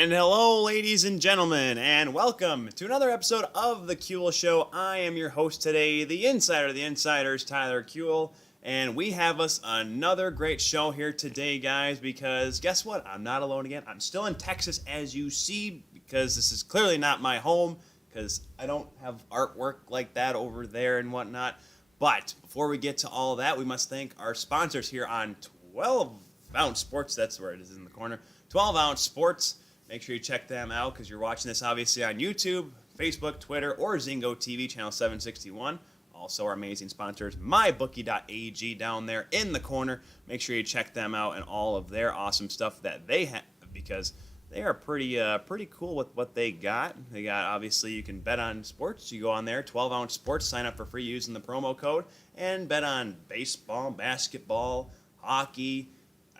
And hello, ladies and gentlemen, and welcome to another episode of The Kuehl Show. I am your host today, the insider of the insiders, Tyler Kuehl, and we have us another great show here today, guys, because guess what? I'm not alone again. I'm still in Texas, as you see, because this is clearly not my home, because I don't have artwork like that over there and whatnot. But before we get to all of that, we must thank our sponsors here on 12-ounce Sports. That's where it is in the corner. 12-ounce Sports. Make sure you check them out because you're watching this obviously on YouTube, Facebook, Twitter, or Zingo TV, channel 761. Also our amazing sponsors, mybookie.ag down there in the corner. Make sure you check them out and all of their awesome stuff that they have because they are pretty cool with what they got. They got, obviously, you can bet on sports. You go on there, 12-ounce Sports, sign up for free using the promo code, and bet on baseball, basketball, hockey.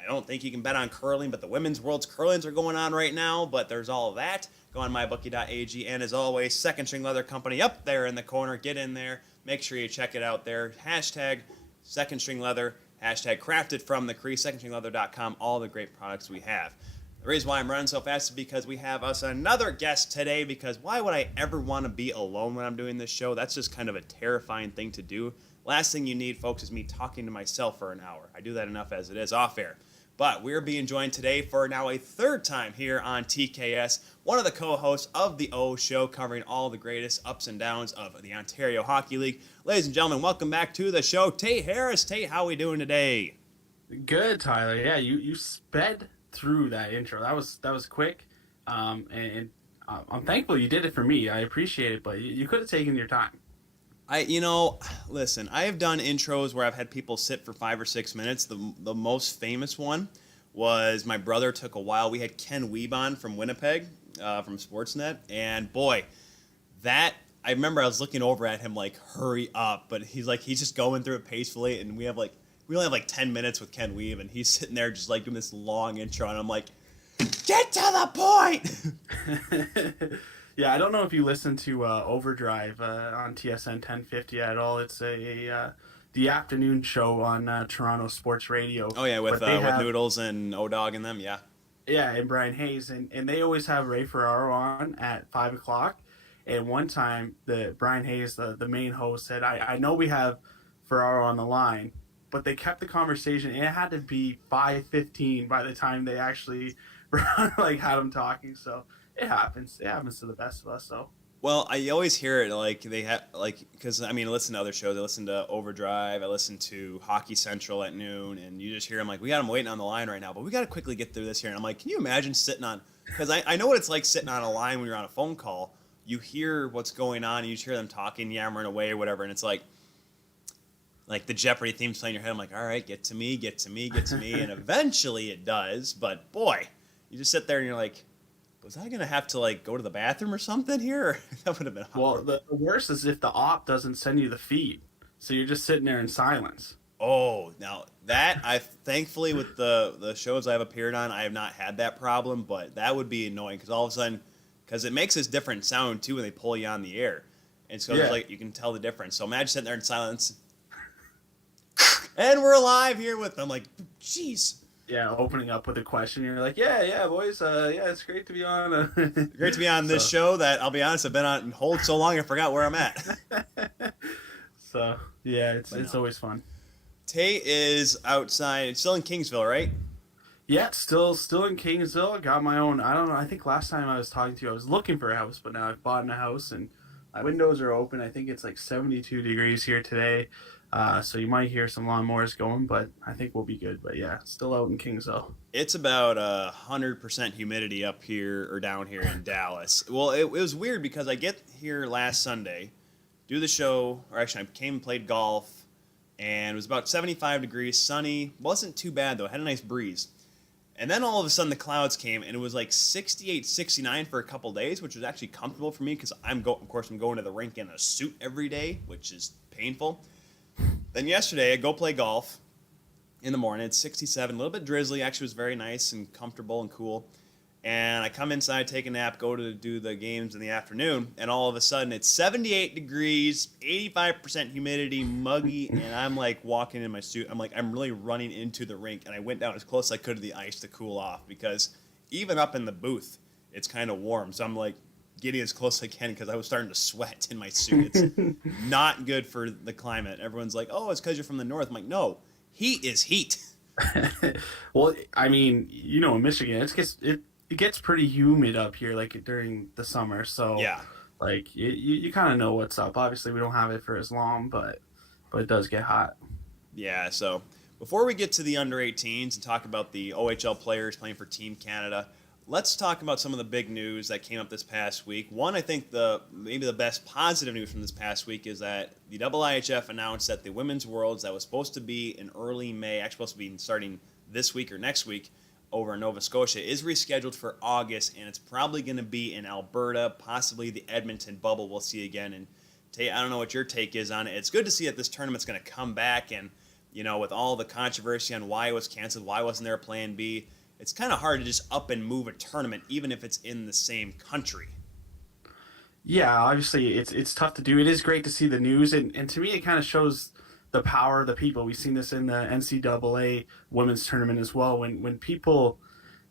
I don't think you can bet on curling, but the women's world's curlings are going on right now, but there's all of that. Go on mybookie.ag, and as always, Second String Leather Company up there in the corner. Get in there. Make sure you check it out there. Hashtag Second String Leather, hashtag crafted from the crease, secondstringleather.com, all the great products we have. The reason why I'm running so fast is because we have us another guest today, because why would I ever want to be alone when I'm doing this show? That's just kind of a terrifying thing to do. Last thing you need, folks, is me talking to myself for an hour. I do that enough as it is off air. But we're being joined today for now a third time here on TKS, one of the co-hosts of the O Show, covering all the greatest ups and downs of the Ontario Hockey League. Ladies and gentlemen, welcome back to the show, Tay Harris. Tay, how are we doing today? Good, Tyler. Yeah, you sped through that intro. That was quick, and I'm thankful you did it for me. I appreciate it, but you could have taken your time. Listen, I have done intros where I've had people sit for 5 or 6 minutes. The most famous one was my brother took a while. We had Ken Wiebe on from Winnipeg, from Sportsnet, and boy, I remember I was looking over at him like, hurry up, but he's just going through it peacefully, and we only have like 10 minutes with Ken Wiebe, and he's sitting there just like doing this long intro, and I'm like, get to the point! Yeah, I don't know if you listen to Overdrive on TSN 1050 at all. It's the afternoon show on Toronto Sports Radio. Oh yeah, with Noodles and O-Dog and them, yeah. Yeah, and Brian Hayes, and they always have Ray Ferraro on at 5 o'clock. And one time, Brian Hayes, the main host, said, I know we have Ferraro on the line, but they kept the conversation, and it had to be 5:15 by the time they actually had him talking, so... It happens. It happens to the best of us, though. Well, I always hear it because I listen to other shows. I listen to Overdrive. I listen to Hockey Central at noon, and you just hear them like, we got them waiting on the line right now, but we got to quickly get through this here. And I'm like, can you imagine sitting on? Because I know what it's like sitting on a line when you're on a phone call. You hear what's going on, and you just hear them talking, yammering away or whatever, and it's like the Jeopardy theme's playing in your head. I'm like, all right, get to me, and eventually it does. But boy, you just sit there and you're like, was I going to have to, go to the bathroom or something here? That would have been hard. Well, the worst is if the op doesn't send you the feed. So you're just sitting there in silence. Oh, now that, thankfully, with the shows I've appeared on, I have not had that problem, but that would be annoying because all of a sudden, because it makes this different sound, too, when they pull you on the air. And so you can tell the difference. So imagine sitting there in silence. And we're live here with them. Like, jeez. Yeah, opening up with a question. You're like, yeah, boys. It's great to be on. Great to be on this show that, I'll be honest, I've been on hold so long I forgot where I'm at. So, yeah, it's always fun. Tay is outside, still in Kingsville, right? Yeah, still in Kingsville. Got my own, I don't know, I think last time I was talking to you, I was looking for a house, but now I've bought a house, and my windows are open. I think it's 72 degrees here today. So you might hear some lawnmowers going, but I think we'll be good. But yeah, still out in Kingsville. It's about 100% humidity up here or down here in Dallas. Well, it was weird because I get here last Sunday, do the show, or actually I came and played golf, and it was about 75 degrees, sunny. Wasn't too bad though. It had a nice breeze. And then all of a sudden the clouds came, and it was 68, 69 for a couple days, which was actually comfortable for me because of course I'm going to the rink in a suit every day, which is painful. Then yesterday, I go play golf in the morning. It's 67, a little bit drizzly. Actually, it was very nice and comfortable and cool. And I come inside, take a nap, go to do the games in the afternoon, and all of a sudden it's 78 degrees, 85% humidity, muggy, and I'm walking in my suit. I'm really running into the rink, and I went down as close as I could to the ice to cool off because even up in the booth, it's kind of warm. So I'm like getting as close as I can because I was starting to sweat in my suit. It's not good for the climate. Everyone's like, oh, it's because you're from the north. I'm like, no, heat is heat. Well, I mean, in Michigan, it gets pretty humid up here, like during the summer. So, Yeah. like, you kind of know what's up. Obviously, we don't have it for as long, but it does get hot. Yeah, so before we get to the under 18s and talk about the OHL players playing for Team Canada, let's talk about some of the big news that came up this past week. One, I think maybe the best positive news from this past week is that the IIHF announced that the Women's Worlds that was supposed to be in early May, actually supposed to be starting this week or next week over in Nova Scotia, is rescheduled for August, and it's probably going to be in Alberta, possibly the Edmonton bubble we'll see again. And Tay, I don't know what your take is on it. It's good to see that this tournament's going to come back, and with all the controversy on why it was canceled, why wasn't there a plan B, it's kind of hard to just up and move a tournament, even if it's in the same country. Yeah, obviously, it's tough to do. It is great to see the news, and to me, it kind of shows the power of the people. We've seen this in the NCAA women's tournament as well. When people,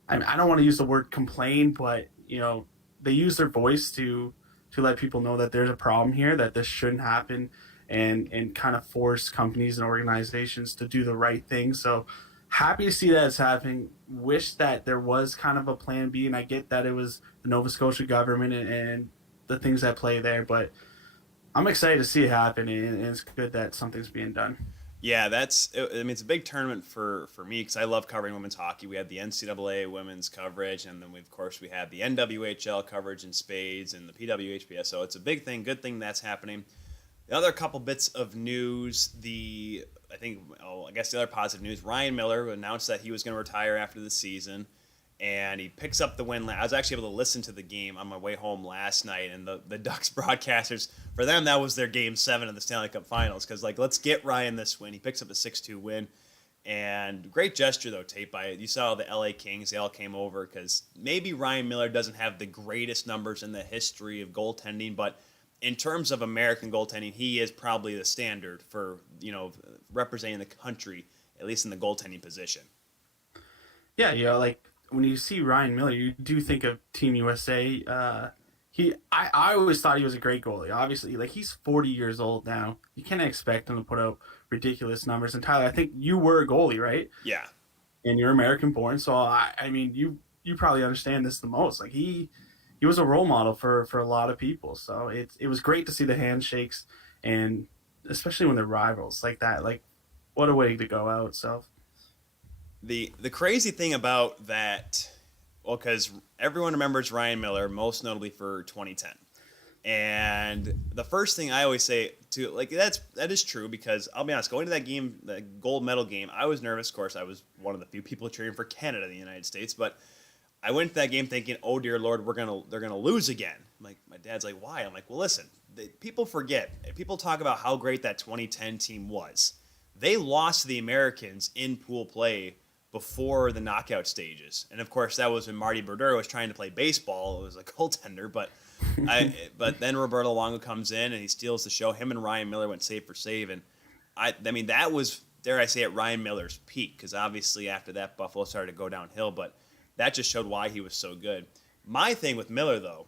I don't want to use the word complain, but they use their voice to let people know that there's a problem here, that this shouldn't happen, and kind of force companies and organizations to do the right thing. So happy to see that it's happening. Wish that there was kind of a plan B, and I get that it was the Nova Scotia government and the things that play there, but I'm excited to see it happen, and it's good that something's being done. Yeah, it's a big tournament for me because I love covering women's hockey. We had the NCAA women's coverage, and then of course we have the NWHL coverage in spades and the PWHPS. So it's a big thing, good thing that's happening. The other couple bits of news, I guess the other positive news, Ryan Miller announced that he was going to retire after the season, and he picks up the win. I was actually able to listen to the game on my way home last night, and the Ducks broadcasters, for them, that was their Game 7 of the Stanley Cup Finals, because, let's get Ryan this win. He picks up a 6-2 win, and great gesture, though, Tate, by it. You saw the LA Kings, they all came over, because maybe Ryan Miller doesn't have the greatest numbers in the history of goaltending, but in terms of American goaltending, he is probably the standard for, representing the country, at least in the goaltending position. Yeah, when you see Ryan Miller, you do think of Team USA. I always thought he was a great goalie. Obviously, he's 40 years old now. You can't expect him to put out ridiculous numbers. And Tyler, I think you were a goalie, right? Yeah. And you're American born, so I mean, you probably understand this the most. He was a role model for a lot of people. So it was great to see the handshakes, and especially when they're rivals like that. What a way to go out. So the crazy thing about that, well, because everyone remembers Ryan Miller most notably for 2010, and the first thing I always say to that is true, because I'll be honest, going to that game, the gold medal game, I was nervous. Of course, I was one of the few people cheering for Canada in the United States, but I went to that game thinking, oh dear Lord, they're gonna lose again. My dad's like, why? I'm like, well, listen, people forget. People talk about how great that 2010 team was. They lost to the Americans in pool play before the knockout stages, and of course that was when Marty Brodeur was trying to play baseball. It was a goaltender, but then Roberto Longo comes in and he steals the show. Him and Ryan Miller went save for save, and I mean that was, dare I say it, Ryan Miller's peak, because obviously after that Buffalo started to go downhill, but that just showed why he was so good. My thing with Miller, though,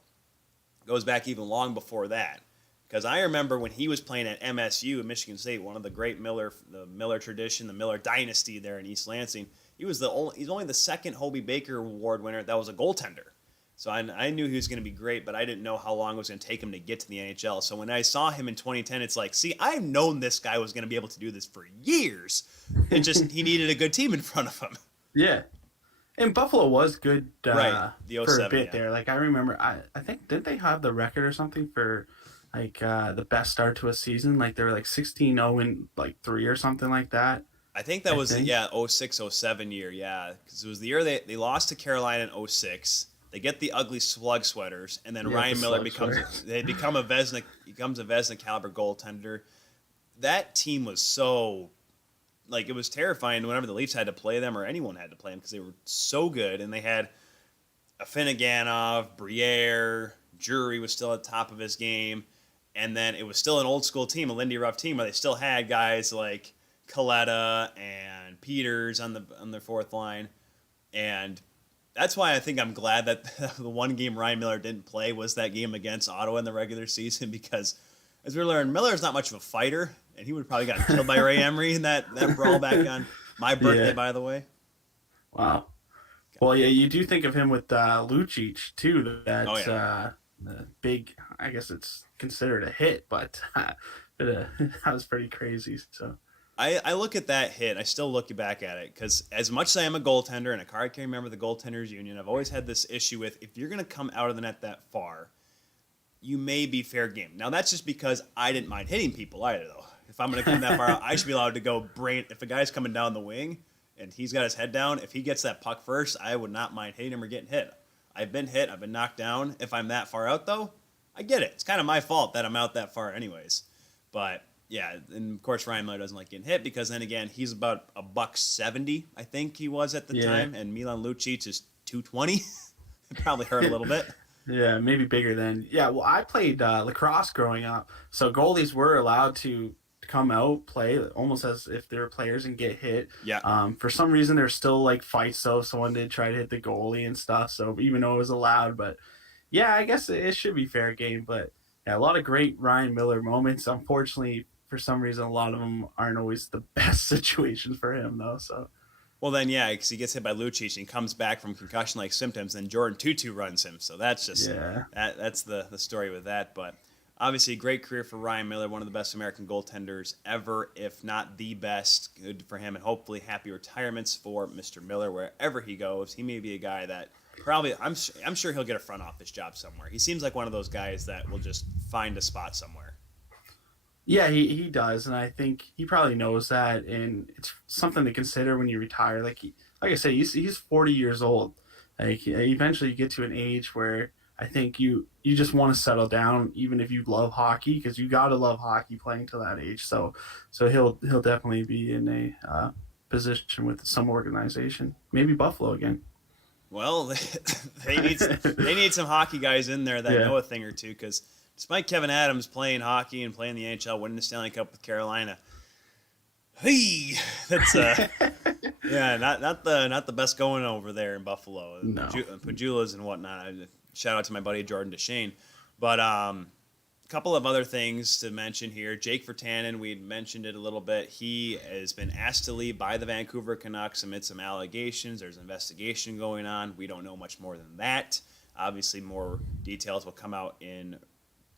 goes back even long before that, because I remember when he was playing at MSU at Michigan State, one of the great the Miller tradition, the Miller dynasty there in East Lansing. He's only the second Hobie Baker Award winner that was a goaltender. So I knew he was going to be great, but I didn't know how long it was going to take him to get to the NHL. So when I saw him in 2010, it's like, see, I've known this guy was going to be able to do this for years. It just, he needed a good team in front of him. Yeah. And Buffalo was good right. The 07, for a bit yeah. there. I remember, I think, didn't they have the record or something for the best start to a season? They were 16-0 and 3 or something like that. I think that was the 06-07 year, yeah. Because it was the year they lost to Carolina in 06. They get the ugly slug sweaters, and then Ryan Miller becomes a Vezina caliber goaltender. That team was so, it was terrifying whenever the Leafs had to play them or anyone had to play them, because they were so good, and they had a Afinogenov, Briere, Drury was still at the top of his game, and then it was still an old school team, a Lindy Ruff team, where they still had guys like Coletta and Peters on their fourth line, and That's why I think I'm glad that the one game Ryan Miller didn't play was that game against Ottawa in the regular season, because as we learned, Miller's not much of a fighter, and he would probably gotten killed by Ray Emery in that brawl back on my birthday, Yeah. by the way. Wow. Well, yeah, you do think of him with Lucic too. Oh That's yeah. big. I guess it's considered a hit, but that was pretty crazy. So I look at that hit, I still look back at it, because as much as I am a goaltender and a card carrying member of the goaltenders union, I've always had this issue with, if you're going to come out of the net that far, you may be fair game. Now that's just because I didn't mind hitting people either, though. If I'm going to come that far out, I should be allowed to go brain. If a guy's coming down the wing and he's got his head down, if he gets that puck first, I would not mind hitting him or getting hit. I've been hit, I've been knocked down. If I'm that far out, though, I get it. It's kind of my fault that I'm out that far anyways. But yeah, and of course Ryan Miller doesn't like getting hit, because then again, he's about a $170, I think he was at the time, and Milan Lucic is 220. It probably hurt a little bit. yeah, maybe bigger than. Yeah, well, I played lacrosse growing up, so goalies were allowed to come out, play almost as if they were players and get hit. Yeah. For some reason, there's still like fights though. Someone did try to hit the goalie and stuff. So even though it was allowed, but yeah, I guess it should be fair game. But yeah, a lot of great Ryan Miller moments. Unfortunately, for some reason, a lot of them aren't always the best situations for him though. So Well, then, yeah, because he gets hit by Lucic and he comes back from concussion-like symptoms, then Jordan Tutu runs him. So that's just yeah, that's the story with that. But obviously, great career for Ryan Miller, one of the best American goaltenders ever, if not the best. Good for him, and hopefully happy retirements for Mr. Miller wherever he goes. He may be a guy that probably I'm sure he'll get a front office job somewhere. He seems like one of those guys that will just find a spot somewhere. yeah, he does, and I think he probably knows that, and it's something to consider when you retire. Like I say, he's 40 years old. Like eventually, you get to an age where I think you just want to settle down, even if you love hockey, because you got to love hockey playing to that age. So he'll definitely be in a position with some organization, maybe Buffalo again. Well, they need some hockey guys in there that Yeah, know a thing or two, because despite Kevin Adams playing hockey and playing the NHL, winning the Stanley Cup with Carolina, hey, that's yeah, not the best going over there in Buffalo. no, Pajulas and whatnot. Shout out to my buddy Jordan Deshane. But a couple of other things to mention here. Jake Virtanen, we mentioned it a little bit. He has been asked to leave by the Vancouver Canucks amid some allegations. There's an investigation going on. We don't know much more than that. Obviously, more details will come out in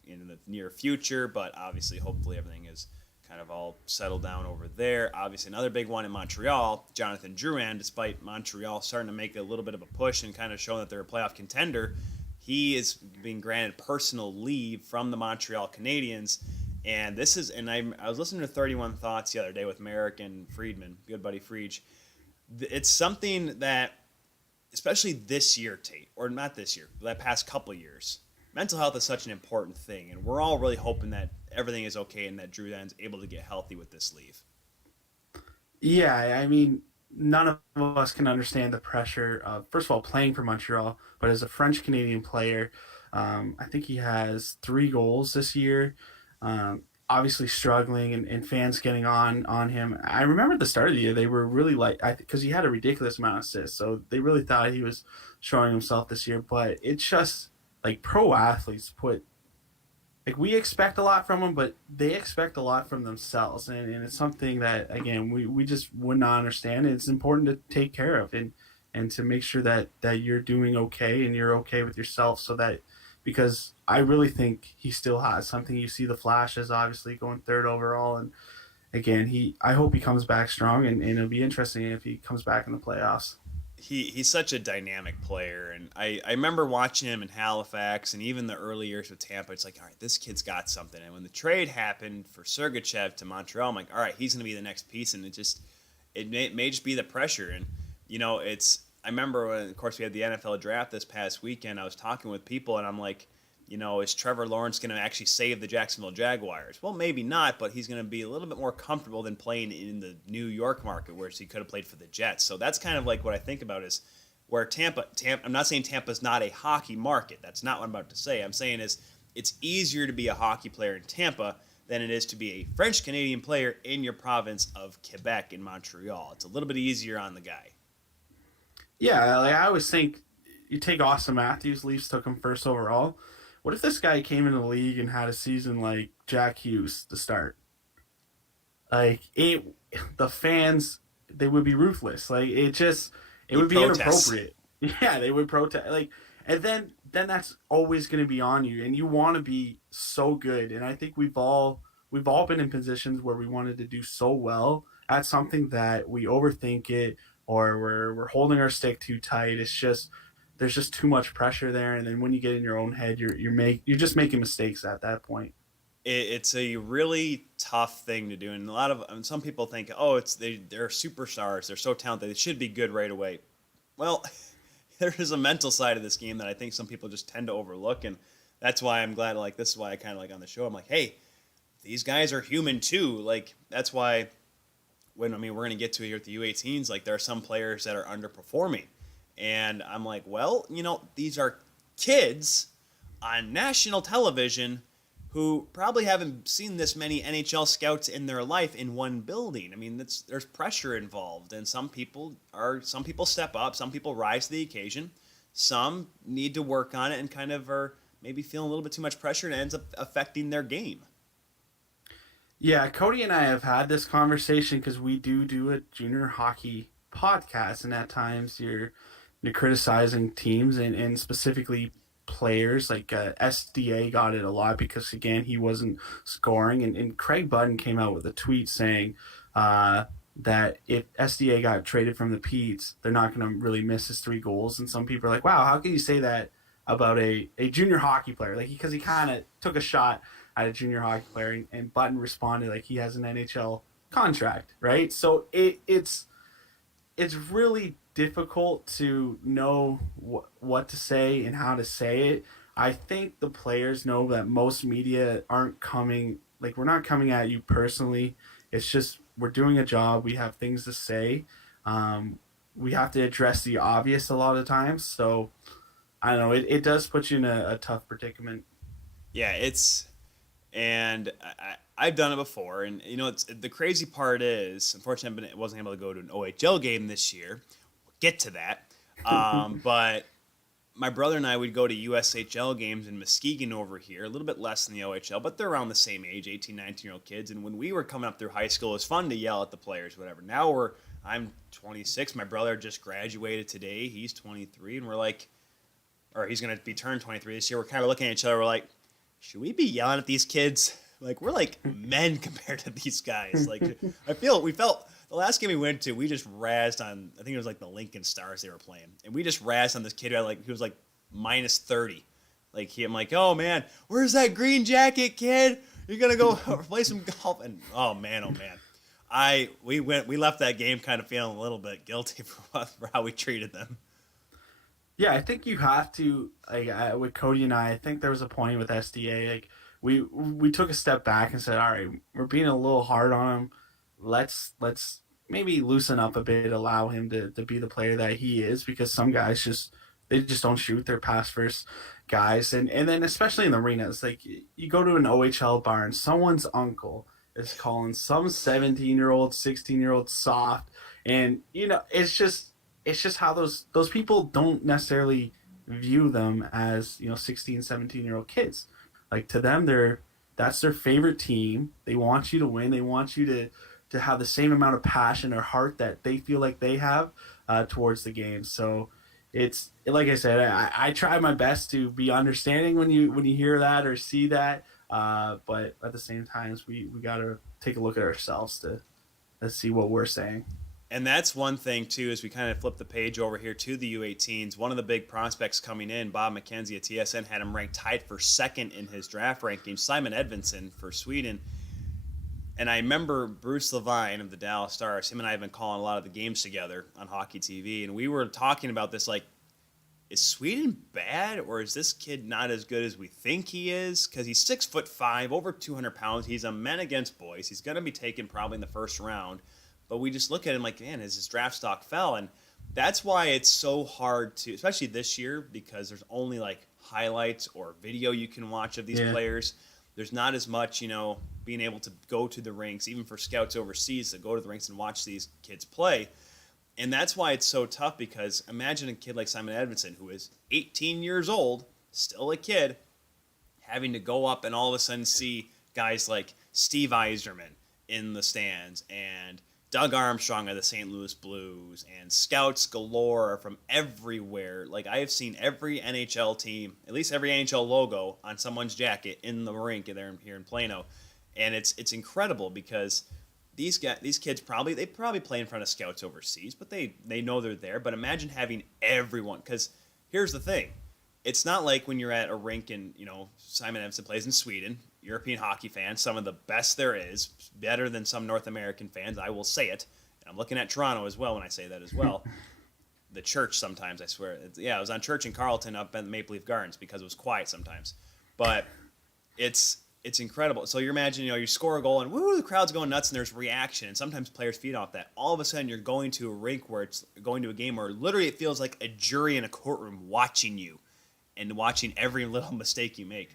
the near future, but obviously, hopefully, everything is kind of all settled down over there. Obviously, another big one in Montreal, Jonathan Drouin, despite Montreal starting to make a little bit of a push and kind of showing that they're a playoff contender, he is being granted personal leave from the Montreal Canadiens. And this is, and I was listening to 31 Thoughts the other day with Merrick and Friedman, good buddy Friedge. It's something that, especially this year, Tate, or not this year, that past couple years, mental health is such an important thing, and we're all really hoping that everything is okay and that Drouin's able to get healthy with this leave. yeah. I mean, none of us can understand the pressure of first of all playing for Montreal, but as a French Canadian player, I think he has 3 goals this year. Obviously struggling, and fans getting on him. I remember at the start of the year they were really like because he had a ridiculous amount of assists, so they really thought he was showing himself this year. But it's just like pro athletes put like we expect a lot from them, but they expect a lot from themselves, and it's something that again we just would not understand. It's important to take care of and to make sure that you're doing okay and you're okay with yourself, so that because I really think he still has something. You see the flashes, obviously going third overall, and again I hope he comes back strong, and it'll be interesting if he comes back in the playoffs. He's such a dynamic player, and I remember watching him in Halifax and even the early years with Tampa. It's like, all right, this kid's got something. And when the trade happened for Sergachev to Montreal, I'm like, all right, he's going to be the next piece. And it may just be the pressure. And I remember when, of course, we had the NFL draft this past weekend. I was talking with people, and I'm like, is Trevor Lawrence going to actually save the Jacksonville Jaguars? Well, maybe not, but he's going to be a little bit more comfortable than playing in the New York market, where he could have played for the Jets. So that's kind of like what I think about is where Tampa. I'm not saying Tampa's not a hockey market. That's not what I'm about to say. I'm saying is it's easier to be a hockey player in Tampa than it is to be a French Canadian player in your province of Quebec in Montreal. It's a little bit easier on the guy. Yeah, like I always think you take Austin Matthews, Leafs took him first overall. What if this guy came into the league and had a season like Jack Hughes to start? Like it, the fans they would be ruthless. Like it He would be protests. inappropriate. Yeah, they would protest. Like, and then that's always going to be on you, and you want to be so good. And I think we've all been in positions where we wanted to do so well at something that we overthink it, or we're holding our stick too tight. It's just there's just too much pressure there, and then when you get in your own head, you're just making mistakes at that point. It's a really tough thing to do, and a lot of some people think, oh, they're superstars, they're so talented, they should be good right away. Well, there is a mental side of this game that I think some people just tend to overlook, and that's why I'm glad. Like this is why I kind of like on the show. I'm like, hey, these guys are human too. Like that's why when we're gonna get to it here at the U18s, like there are some players that are underperforming, and I'm like, well, these are kids on national television who probably haven't seen this many NHL scouts in their life in one building. I mean, there's pressure involved, and some people step up, some people rise to the occasion, some need to work on it and kind of are maybe feeling a little bit too much pressure and it ends up affecting their game. Yeah, Cody and I have had this conversation because we do a junior hockey podcast, and at times you're criticizing teams and specifically players. Like SDA got it a lot because again he wasn't scoring, and Craig Budden came out with a tweet saying that if SDA got traded from the Petes, they're not going to really miss his 3 goals. And some people are like, "Wow, how can you say that about a junior hockey player?" Like because he kind of took a shot at a junior hockey player, and Button responded like he has an NHL contract, right? So it's really difficult to know what to say and how to say it. I think the players know that most media aren't coming, like, we're not coming at you personally. It's just we're doing a job. We have things to say. We have to address the obvious a lot of times. So I don't know. It does put you in a tough predicament. Yeah, and I've done it before, and it's the crazy part is, unfortunately, I wasn't able to go to an OHL game this year. We'll get to that, but my brother and I would go to USHL games in Muskegon over here, a little bit less than the OHL, but they're around the same age, 18, 19-year-old kids. And when we were coming up through high school, it was fun to yell at the players, whatever. I'm 26. My brother just graduated today. He's 23, and we're like, or he's going to be turned 23 this year. We're kind of looking at each other. We're like, should we be yelling at these kids? Like, we're like men compared to these guys. Like, we felt the last game we went to, we just razzed on, I think it was like the Lincoln Stars they were playing. And we just razzed on this kid he was like minus 30. I'm like, oh man, where's that green jacket, kid? You're going to go play some golf. And oh man. We left that game kind of feeling a little bit guilty for how we treated them. Yeah, I think you have to, like, with Cody and I think there was a point with SDA, like we took a step back and said, all right, we're being a little hard on him. Let's maybe loosen up a bit, allow him to be the player that he is, because some guys they just don't shoot. They're pass first guys, and then especially in the arenas, like you go to an OHL bar and someone's uncle is calling some 17-year-old, 16-year-old soft, and it's just how those people don't necessarily view them as 16, 17-year-old kids. Like to them, that's their favorite team. They want you to win. They want you to have the same amount of passion or heart that they feel like they have towards the game. So it's like I said, I try my best to be understanding when you hear that or see that, but at the same time, we got to take a look at ourselves to see what we're saying. And that's one thing, too, as we kind of flip the page over here to the U18s. One of the big prospects coming in, Bob McKenzie at TSN, had him ranked tied for second in his draft ranking. Simon Edvinsson for Sweden. And I remember Bruce Levine of the Dallas Stars, him and I have been calling a lot of the games together on Hockey TV. And we were talking about this, like, is Sweden bad, or is this kid not as good as we think he is? Because he's 6'5", over 200 pounds. He's a men against boys. He's going to be taken probably in the first round. But we just look at him like, man, his draft stock fell. And that's why it's so hard to, especially this year, because there's only like highlights or video you can watch of these players. There's not as much, being able to go to the rinks, even for scouts overseas, to go to the rinks and watch these kids play. And that's why it's so tough, because imagine a kid like Simon Edvinsson, who is 18 years old, still a kid, having to go up and all of a sudden see guys like Steve Yzerman in the stands and Doug Armstrong of the St. Louis Blues and scouts galore from everywhere. Like, I have seen every NHL team, at least every NHL logo on someone's jacket in the rink here in Plano. And it's incredible, because these kids probably play in front of scouts overseas, but they know they're there. But imagine having everyone, because here's the thing. It's not like when you're at a rink and, Simon Edvinsson plays in Sweden, European hockey fans, some of the best there is, better than some North American fans, I will say it. And I'm looking at Toronto as well when I say that as well. The church sometimes, I swear. I was on Church in Carleton up at Maple Leaf Gardens because it was quiet sometimes. But it's incredible. So you imagine, you score a goal and woo, the crowd's going nuts and there's reaction. And sometimes players feed off that. All of a sudden you're going to a rink where it's going to a game where literally it feels like a jury in a courtroom watching you and watching every little mistake you make.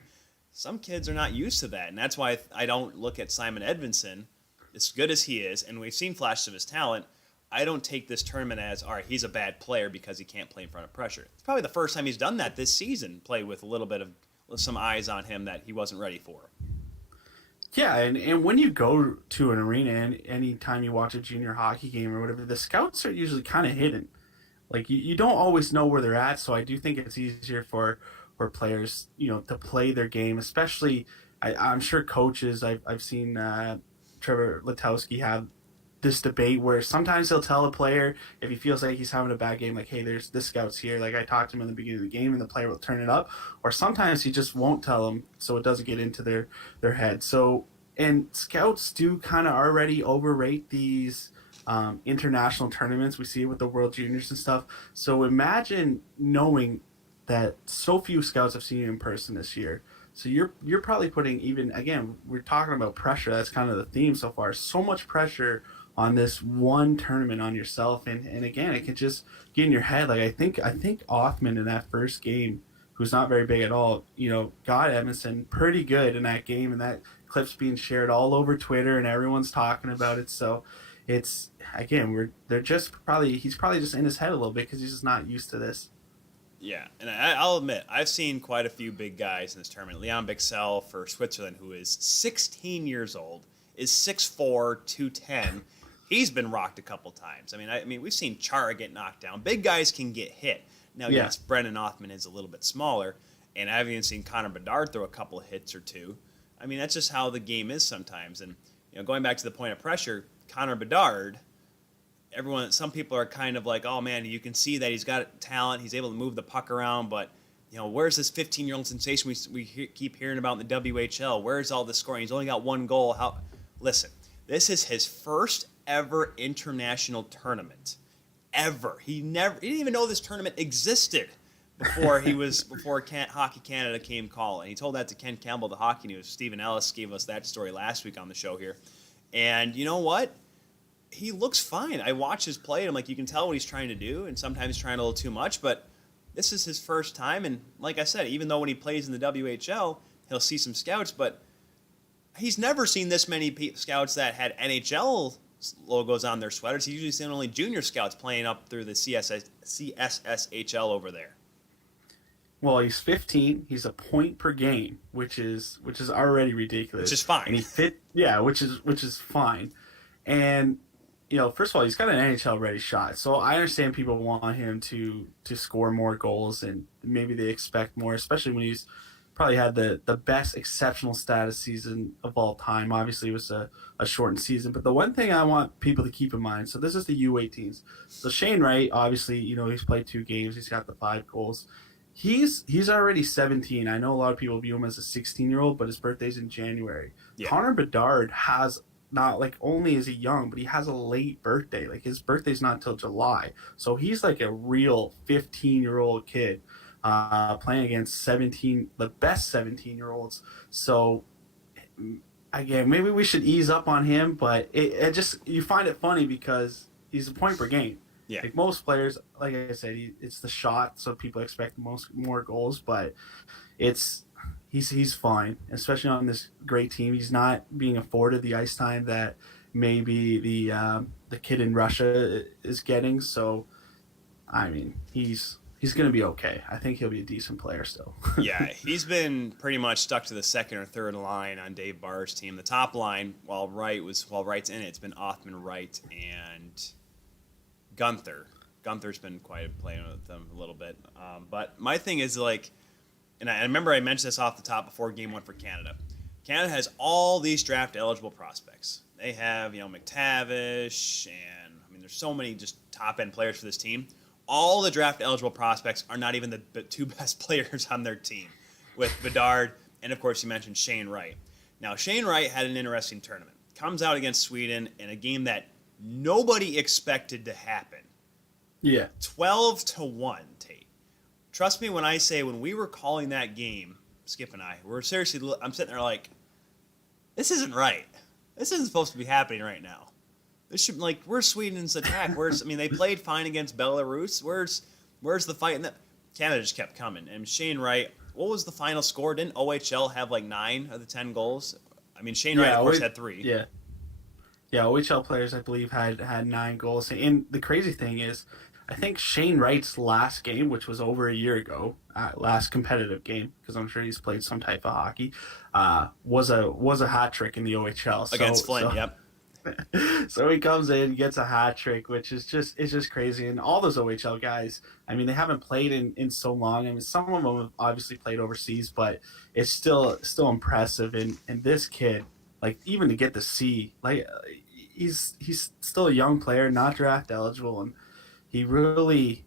Some kids are not used to that, and that's why I don't look at Simon Edvinsson, as good as he is, and we've seen flashes of his talent. I don't take this tournament as, all right, he's a bad player because he can't play in front of pressure. It's probably the first time he's done that this season, play with a little bit of some eyes on him that he wasn't ready for. Yeah, and when you go to an arena and anytime you watch a junior hockey game or whatever, the scouts are usually kind of hidden. Like, you don't always know where they're at, so I do think it's easier for players, to play their game, especially, I'm sure coaches, I've seen Trevor Letowski have this debate where sometimes he'll tell a player if he feels like he's having a bad game, like, hey, there's this scout's here, like I talked to him in the beginning of the game, and the player will turn it up, or sometimes he just won't tell them so it doesn't get into their head. So, and scouts do kind of already overrate these international tournaments. We see it with the World Juniors and stuff. So imagine knowing that so few scouts have seen you in person this year. So you're probably putting, even, again, we're talking about pressure. That's kind of the theme so far. So much pressure on this one tournament on yourself. And again, it can just get in your head. Like, I think Othman in that first game, who's not very big at all, got Edvinsson pretty good in that game. And that clip's being shared all over Twitter and everyone's talking about it. So it's, again, he's probably just in his head a little bit because he's just not used to this. Yeah, and I'll admit, I've seen quite a few big guys in this tournament. Leon Bixel for Switzerland, who is 16 years old, is 6'4", 210. He's been rocked a couple times. I mean, we've seen Chara get knocked down. Big guys can get hit. Now, yes, Brendan Othman is a little bit smaller, and I've even seen Connor Bedard throw a couple of hits or two. I mean, that's just how the game is sometimes. And going back to the point of pressure, Connor Bedard, some people are kind of like, oh man, you can see that he's got talent, he's able to move the puck around, but where's this 15-year-old sensation we keep hearing about in the WHL? Where's all this scoring? He's only got one goal. Listen, this is his first ever international tournament, ever. He didn't even know this tournament existed before Hockey Canada came calling. He told that to Ken Campbell, the Hockey News. Stephen Ellis gave us that story last week on the show here, and you know what? He looks fine. I watch his play, and I'm like, you can tell what he's trying to do, and sometimes he's trying a little too much, but this is his first time, and like I said, even though when he plays in the WHL, he'll see some scouts, but he's never seen this many scouts that had NHL logos on their sweaters. He's usually seen only junior scouts playing up through the CSSHL over there. Well, he's 15. He's a point per game, which is already ridiculous. Which is fine. And which is fine. And first of all, he's got an NHL ready shot. So I understand people want him to score more goals, and maybe they expect more, especially when he's probably had the best exceptional status season of all time. Obviously, it was a shortened season. But the one thing I want people to keep in mind, so this is the U18s. So Shane Wright, obviously, he's played 2 games. He's got the 5 goals. He's already 17. I know a lot of people view him as a 16-year-old, but his birthday's in January. Yeah. Connor Bedard has, not like only is he young, but he has a late birthday. Like, his birthday's not till July. So he's like a real 15-year-old kid playing against the best 17-year-olds. So, again, maybe we should ease up on him, but it just, you find it funny because he's a point per game. Yeah. Like most players, like I said, it's the shot, so people expect more goals, but he's fine, especially on this great team. He's not being afforded the ice time that maybe the kid in Russia is getting. So, I mean, he's going to be okay. I think he'll be a decent player still. Yeah, he's been pretty much stuck to the second or third line on Dave Barr's team. The top line, while Wright's in it, it's been Othman, Wright, and Gunther. Gunther's been playing with them a little bit. But my thing is like, and I remember I mentioned this off the top before Game 1 for Canada. Canada has all these draft eligible prospects. They have, McTavish, and I mean, there's so many just top end players for this team. All the draft eligible prospects are not even the two best players on their team, with Bedard and of course you mentioned Shane Wright. Now Shane Wright had an interesting tournament. Comes out against Sweden in a game that nobody expected to happen. Yeah. 12-1, Tate. Trust me when I say when we were calling that game, Skip and I'm sitting there like, this isn't right. This isn't supposed to be happening right now. This should where's Sweden's attack? They played fine against Belarus. Where's the fight? And Canada just kept coming. And Shane Wright, what was the final score? Didn't OHL have 9 of the 10 goals? I mean, Shane Wright of course had 3. Yeah. Yeah, OHL players I believe had 9 goals. And the crazy thing is, I think Shane Wright's last game, which was over a year ago, last competitive game, because I'm sure he's played some type of hockey, was a hat trick in the OHL Against Flint. Yep. So he comes in, gets a hat trick, which is just crazy. And all those OHL guys, I mean, they haven't played in so long. I mean, some of them have obviously played overseas, but it's still impressive. And this kid, even to get to see, he's still a young player, not draft eligible, and he really,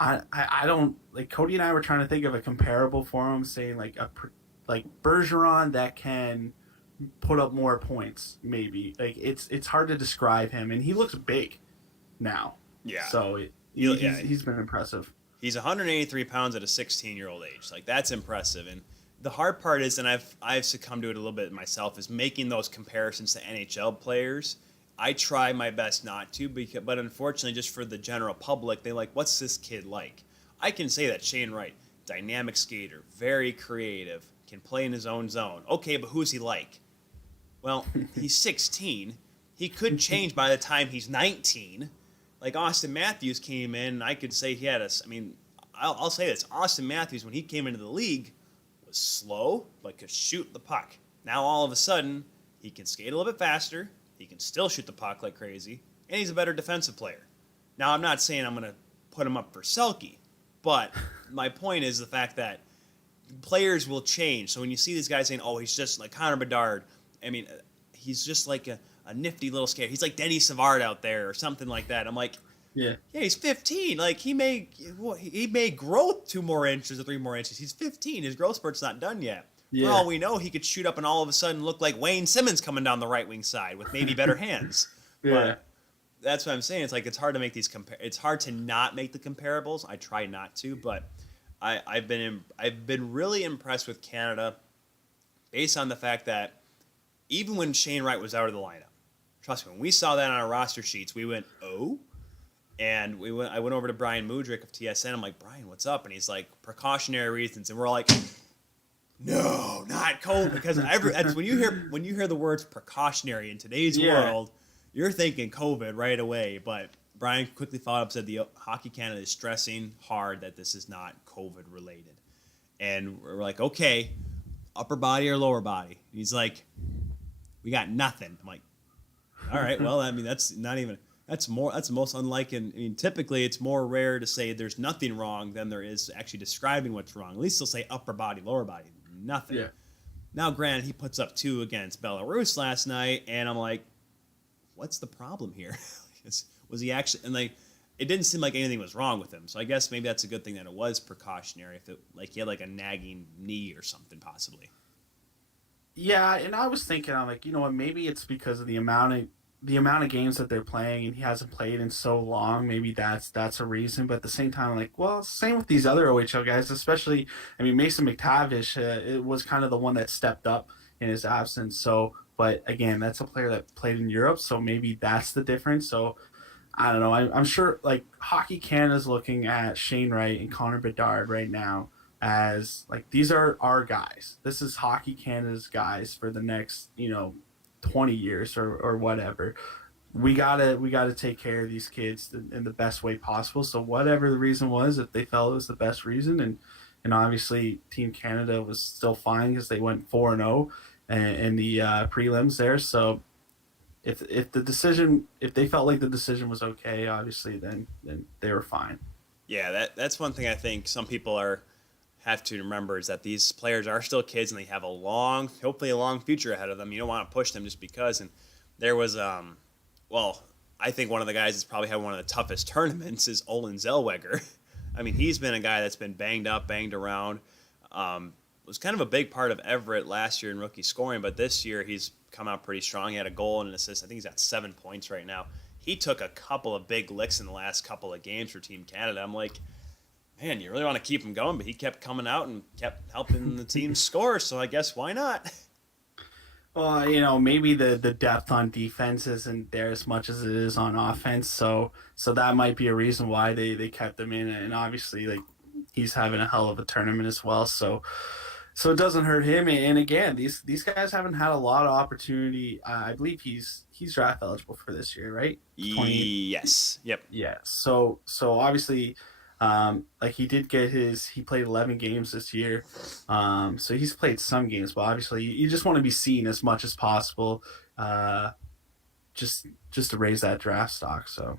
I don't Cody and I were trying to think of a comparable for him, saying like Bergeron that can put up more points, maybe. It's hard to describe him, and he looks big now. Yeah. So he's been impressive. He's 183 pounds at a 16-year-old age. That's impressive. And the hard part is, and I've succumbed to it a little bit myself, is making those comparisons to NHL players. I try my best not to, but unfortunately, just for the general public, they what's this kid like? I can say that Shane Wright, dynamic skater, very creative, can play in his own zone. Okay, but who's he like? Well, he's 16. He could change by the time he's 19. Austin Matthews came in, and I could say he had I'll say this. Austin Matthews, when he came into the league, was slow, but could shoot the puck. Now, all of a sudden, he can skate a little bit faster. He can still shoot the puck like crazy, and he's a better defensive player. Now, I'm not saying I'm going to put him up for Selke, but my point is the fact that players will change. So when you see these guys saying, oh, he's just like Connor Bedard, I mean, he's just like a nifty little skater. He's like Denny Savard out there or something like that. I'm like, yeah, he's 15. He may grow 2 more inches or 3 more inches. He's 15. His growth spurt's not done yet. Yeah. For all we know, he could shoot up and all of a sudden look like Wayne Simmons coming down the right wing side with maybe better hands. Yeah. But that's what I'm saying. It's hard to make these it's hard to not make the comparables. I try not to, but I've been really impressed with Canada based on the fact that even when Shane Wright was out of the lineup, trust me, when we saw that on our roster sheets, we went, oh. And I went over to Brian Mudryk of TSN. I'm like, Brian, what's up? And he's like, precautionary reasons. And we're all like, no, not COVID. Because that's when you hear the words precautionary in today's world, you're thinking COVID right away. But Brian quickly followed up and said the Hockey Canada is stressing hard that this is not COVID related. And we're like, okay, upper body or lower body? And he's like, we got nothing. I'm like, all right, well, I mean, that's the most unlike, typically it's more rare to say there's nothing wrong than there is actually describing what's wrong. At least they'll say upper body, lower body, nothing. Yeah. Now, granted, he puts up 2 against Belarus last night, and I'm like, what's the problem here? Was he actually, and it didn't seem like anything was wrong with him. So I guess maybe that's a good thing that it was precautionary. If he had a nagging knee or something possibly. Yeah, and I was thinking, I'm like, you know what? Maybe it's because of the amount of games that they're playing, and he hasn't played in so long. Maybe that's a reason. But at the same time, I'm like, well, same with these other OHL guys, especially. I mean, Mason McTavish it was kind of the one that stepped up in his absence. So, but again, that's a player that played in Europe, so maybe that's the difference. So, I don't know. I'm sure Hockey Canada's looking at Shane Wright and Connor Bedard right now as these are our guys. This is Hockey Canada's guys for the next 20 years or whatever. We gotta take care of these kids in the best way possible. So whatever the reason was, if they felt it was the best reason, and obviously Team Canada was still fine because they went 4-0 in the prelims there. So if they felt like the decision was okay, obviously then they were fine. Yeah, that's one thing I think some people have to remember is that these players are still kids and they have hopefully a long future ahead of them. You don't want to push them just because. And there was, well, I think one of the guys that's probably had one of the toughest tournaments is Olin Zellweger. I mean, he's been a guy that's been banged up, banged around. Was kind of a big part of Everett last year in rookie scoring, but this year he's come out pretty strong. He had a goal and an assist. I think he's got 7 points right now. He took a couple of big licks in the last couple of games for Team Canada. I'm like, man, you really want to keep him going, but he kept coming out and kept helping the team score, so I guess why not? Well, maybe the depth on defense isn't there as much as it is on offense, so that might be a reason why they kept him in, and obviously like he's having a hell of a tournament as well, so it doesn't hurt him. And again, these guys haven't had a lot of opportunity. I believe he's draft eligible for this year, right? Yes. Yep. Yeah. So obviously, like he played 11 games this year. So he's played some games, but obviously you just want to be seen as much as possible, just to raise that draft stock. So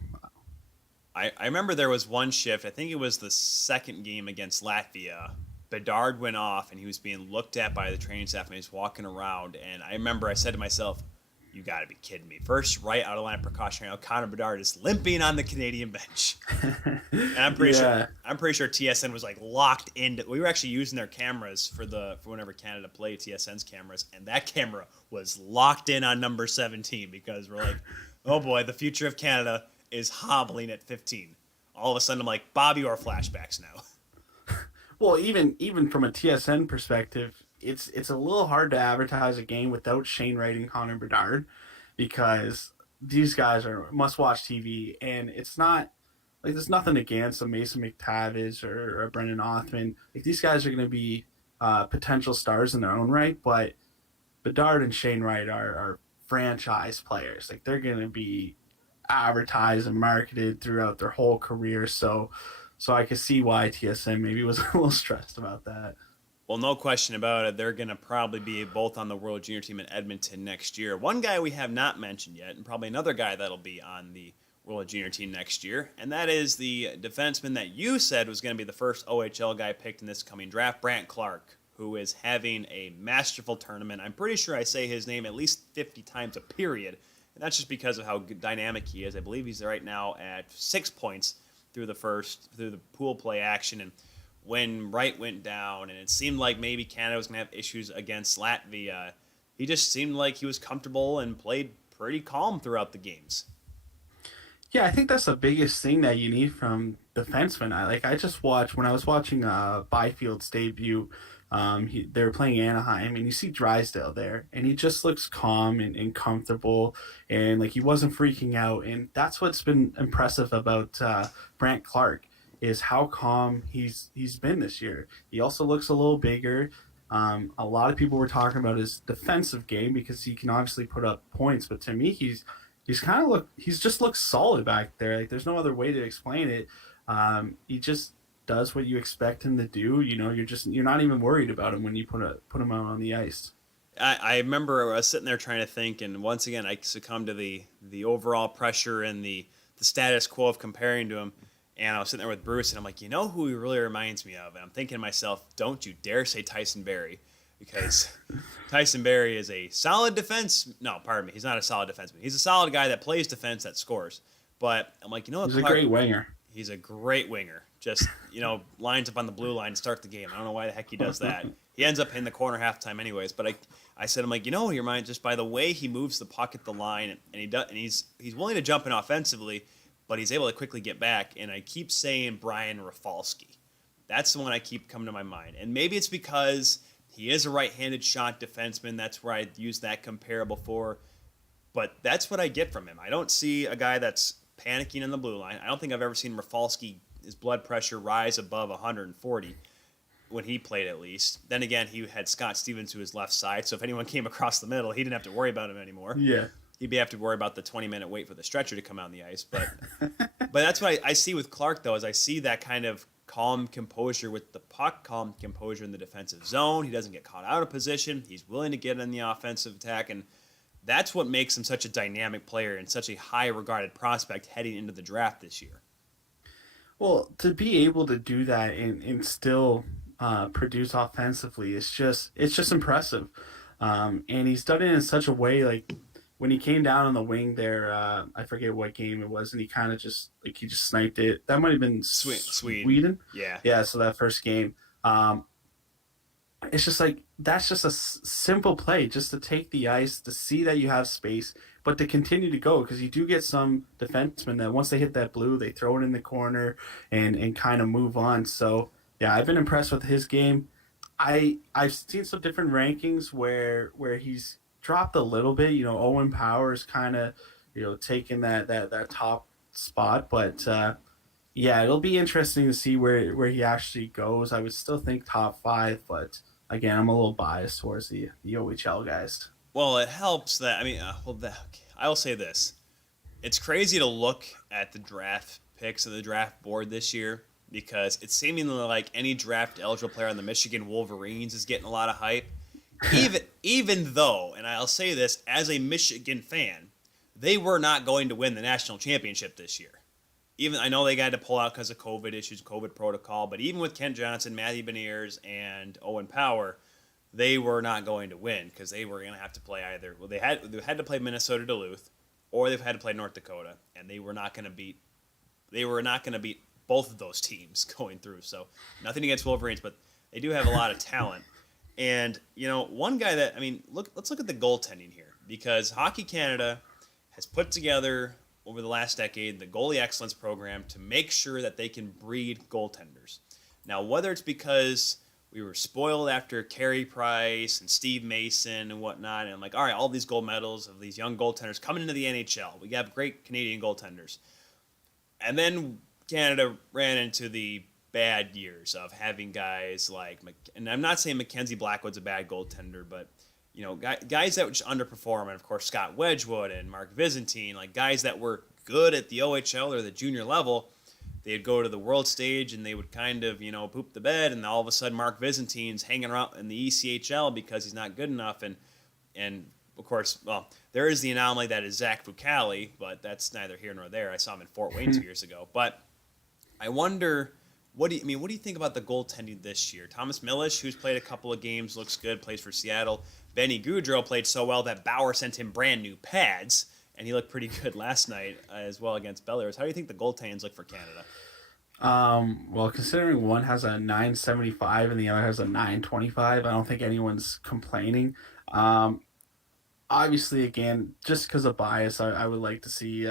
I remember there was one shift. I think it was the second game against Latvia. Bedard went off, and he was being looked at by the training staff, and he was walking around. And I remember I said to myself, you got to be kidding me. First, right out of line precaution. Connor Bedard is limping on the Canadian bench. And I'm pretty sure TSN was like locked in. We were actually using their cameras for whenever Canada played, TSN's cameras, and that camera was locked in on number 17 because we're like, oh boy, the future of Canada is hobbling at 15. All of a sudden, I'm like, Bobby Orr flashbacks now. Well, even from a TSN perspective, it's a little hard to advertise a game without Shane Wright and Connor Bedard because these guys are must-watch TV, and it's not like there's nothing against a Mason McTavish or a Brendan Othman. Like these guys are going to be potential stars in their own right, but Bedard and Shane Wright are franchise players. Like they're going to be advertised and marketed throughout their whole career. So I could see why TSN maybe was a little stressed about that. Well, no question about it. They're going to probably be both on the World Junior team in Edmonton next year. One guy we have not mentioned yet, and probably another guy that'll be on the World Junior team next year, and that is the defenseman that you said was going to be the first OHL guy picked in this coming draft, Brent Clark, who is having a masterful tournament. I'm pretty sure I say his name at least 50 times a period, and that's just because of how dynamic he is. I believe he's right now at 6 points through the pool play action, and when Wright went down and it seemed like maybe Canada was going to have issues against Latvia, he just seemed like he was comfortable and played pretty calm throughout the games. Yeah, I think that's the biggest thing that you need from defensemen. I just watched when I was watching Byfield's debut. They were playing Anaheim, and you see Drysdale there, and he just looks calm and comfortable, and like he wasn't freaking out. And that's what's been impressive about Brent Clark is how calm he's been this year. He also looks a little bigger. A lot of people were talking about his defensive game because he can obviously put up points, but to me, he's just looks solid back there. Like there's no other way to explain it. He just does what you expect him to do. You're not even worried about him when you put him out on the ice. I remember I was sitting there trying to think, and once again I succumbed to the overall pressure and the status quo of comparing to him. And I was sitting there with Bruce, and I'm like, you know who he really reminds me of? And I'm thinking to myself, don't you dare say Tyson Barrie, because Tyson Barrie is a solid defense. No, pardon me, he's not a solid defenseman. He's a solid guy that plays defense, that scores. But I'm like, he's Clark, a great winger. He's a great winger. Just, lines up on the blue line to start the game. I don't know why the heck he does that. He ends up in the corner halftime anyways. But I said, I'm like, he reminds just by the way he moves the puck at the line, and he's willing to jump in offensively, but he's able to quickly get back. And I keep saying Brian Rafalski. That's the one I keep coming to my mind. And maybe it's because he is a right-handed shot defenseman. That's where I'd use that comparable for. But that's what I get from him. I don't see a guy that's panicking in the blue line. I don't think I've ever seen Rafalski, his blood pressure rise above 140. when he played at least. Then again, he had Scott Stevens to his left side, so if anyone came across the middle, he didn't have to worry about him anymore. Yeah. He'd have to worry about the 20-minute wait for the stretcher to come out on the ice. But that's what I see with Clark, though, is I see that kind of calm composure with the puck, calm composure in the defensive zone. He doesn't get caught out of position. He's willing to get in the offensive attack, and that's what makes him such a dynamic player and such a high-regarded prospect heading into the draft this year. Well, to be able to do that and still produce offensively, it's just impressive. And he's done it in such a way, like, when he came down on the wing there, I forget what game it was, and he kind of just sniped it. That might have been Sweden. Yeah. Yeah, so that first game. It's just like, that's just a simple play, just to take the ice, to see that you have space, but to continue to go, because you do get some defensemen that once they hit that blue, they throw it in the corner and kind of move on. So, yeah, I've been impressed with his game. I've seen some different rankings where he's dropped a little bit. Owen Power is kind of, taking that top spot. But, yeah, it'll be interesting to see where he actually goes. I would still think top 5, but, again, I'm a little biased towards the OHL guys. Well, it helps that, I will say this. It's crazy to look at the draft picks of the draft board this year because it's seemingly like any draft-eligible player on the Michigan Wolverines is getting a lot of hype. Even though, and I'll say this, as a Michigan fan, they were not going to win the national championship this year. Even I know they got to pull out because of COVID issues, COVID protocol, but even with Kent Johnson, Matthew Beniers, and Owen Power, they were not going to win because they were going to have to play either. Well, they had to play Minnesota Duluth, or they've had to play North Dakota, and they were not going to beat. They were not going to beat both of those teams going through. So nothing against Wolverines, but they do have a lot of talent. And one guy that let's look at the goaltending here because Hockey Canada has put together over the last decade the Goalie Excellence Program to make sure that they can breed goaltenders. Now, whether it's because we were spoiled after Carey Price and Steve Mason and whatnot, and all right, all these gold medals of these young goaltenders coming into the NHL. We have great Canadian goaltenders. And then Canada ran into the bad years of having guys like, and I'm not saying Mackenzie Blackwood's a bad goaltender, but guys that just underperform, and of course Scott Wedgwood and Mark Byzantine, guys that were good at the OHL or the junior level, they'd go to the world stage and they would kind of poop the bed, and all of a sudden Mark Byzantine's hanging around in the ECHL because he's not good enough, and of course, well, there is the anomaly that is Zach Fucale, but that's neither here nor there. I saw him in Fort Wayne 2 years ago, but I wonder. What do you think about the goaltending this year? Thomas Milish, who's played a couple of games, looks good, plays for Seattle. Benny Goudreau played so well that Bauer sent him brand new pads, and he looked pretty good last night as well against Belarus. How do you think the goaltendings look for Canada? Well, considering one has a 975 and the other has a 925, I don't think anyone's complaining. Obviously, again, just because of bias, I would like to see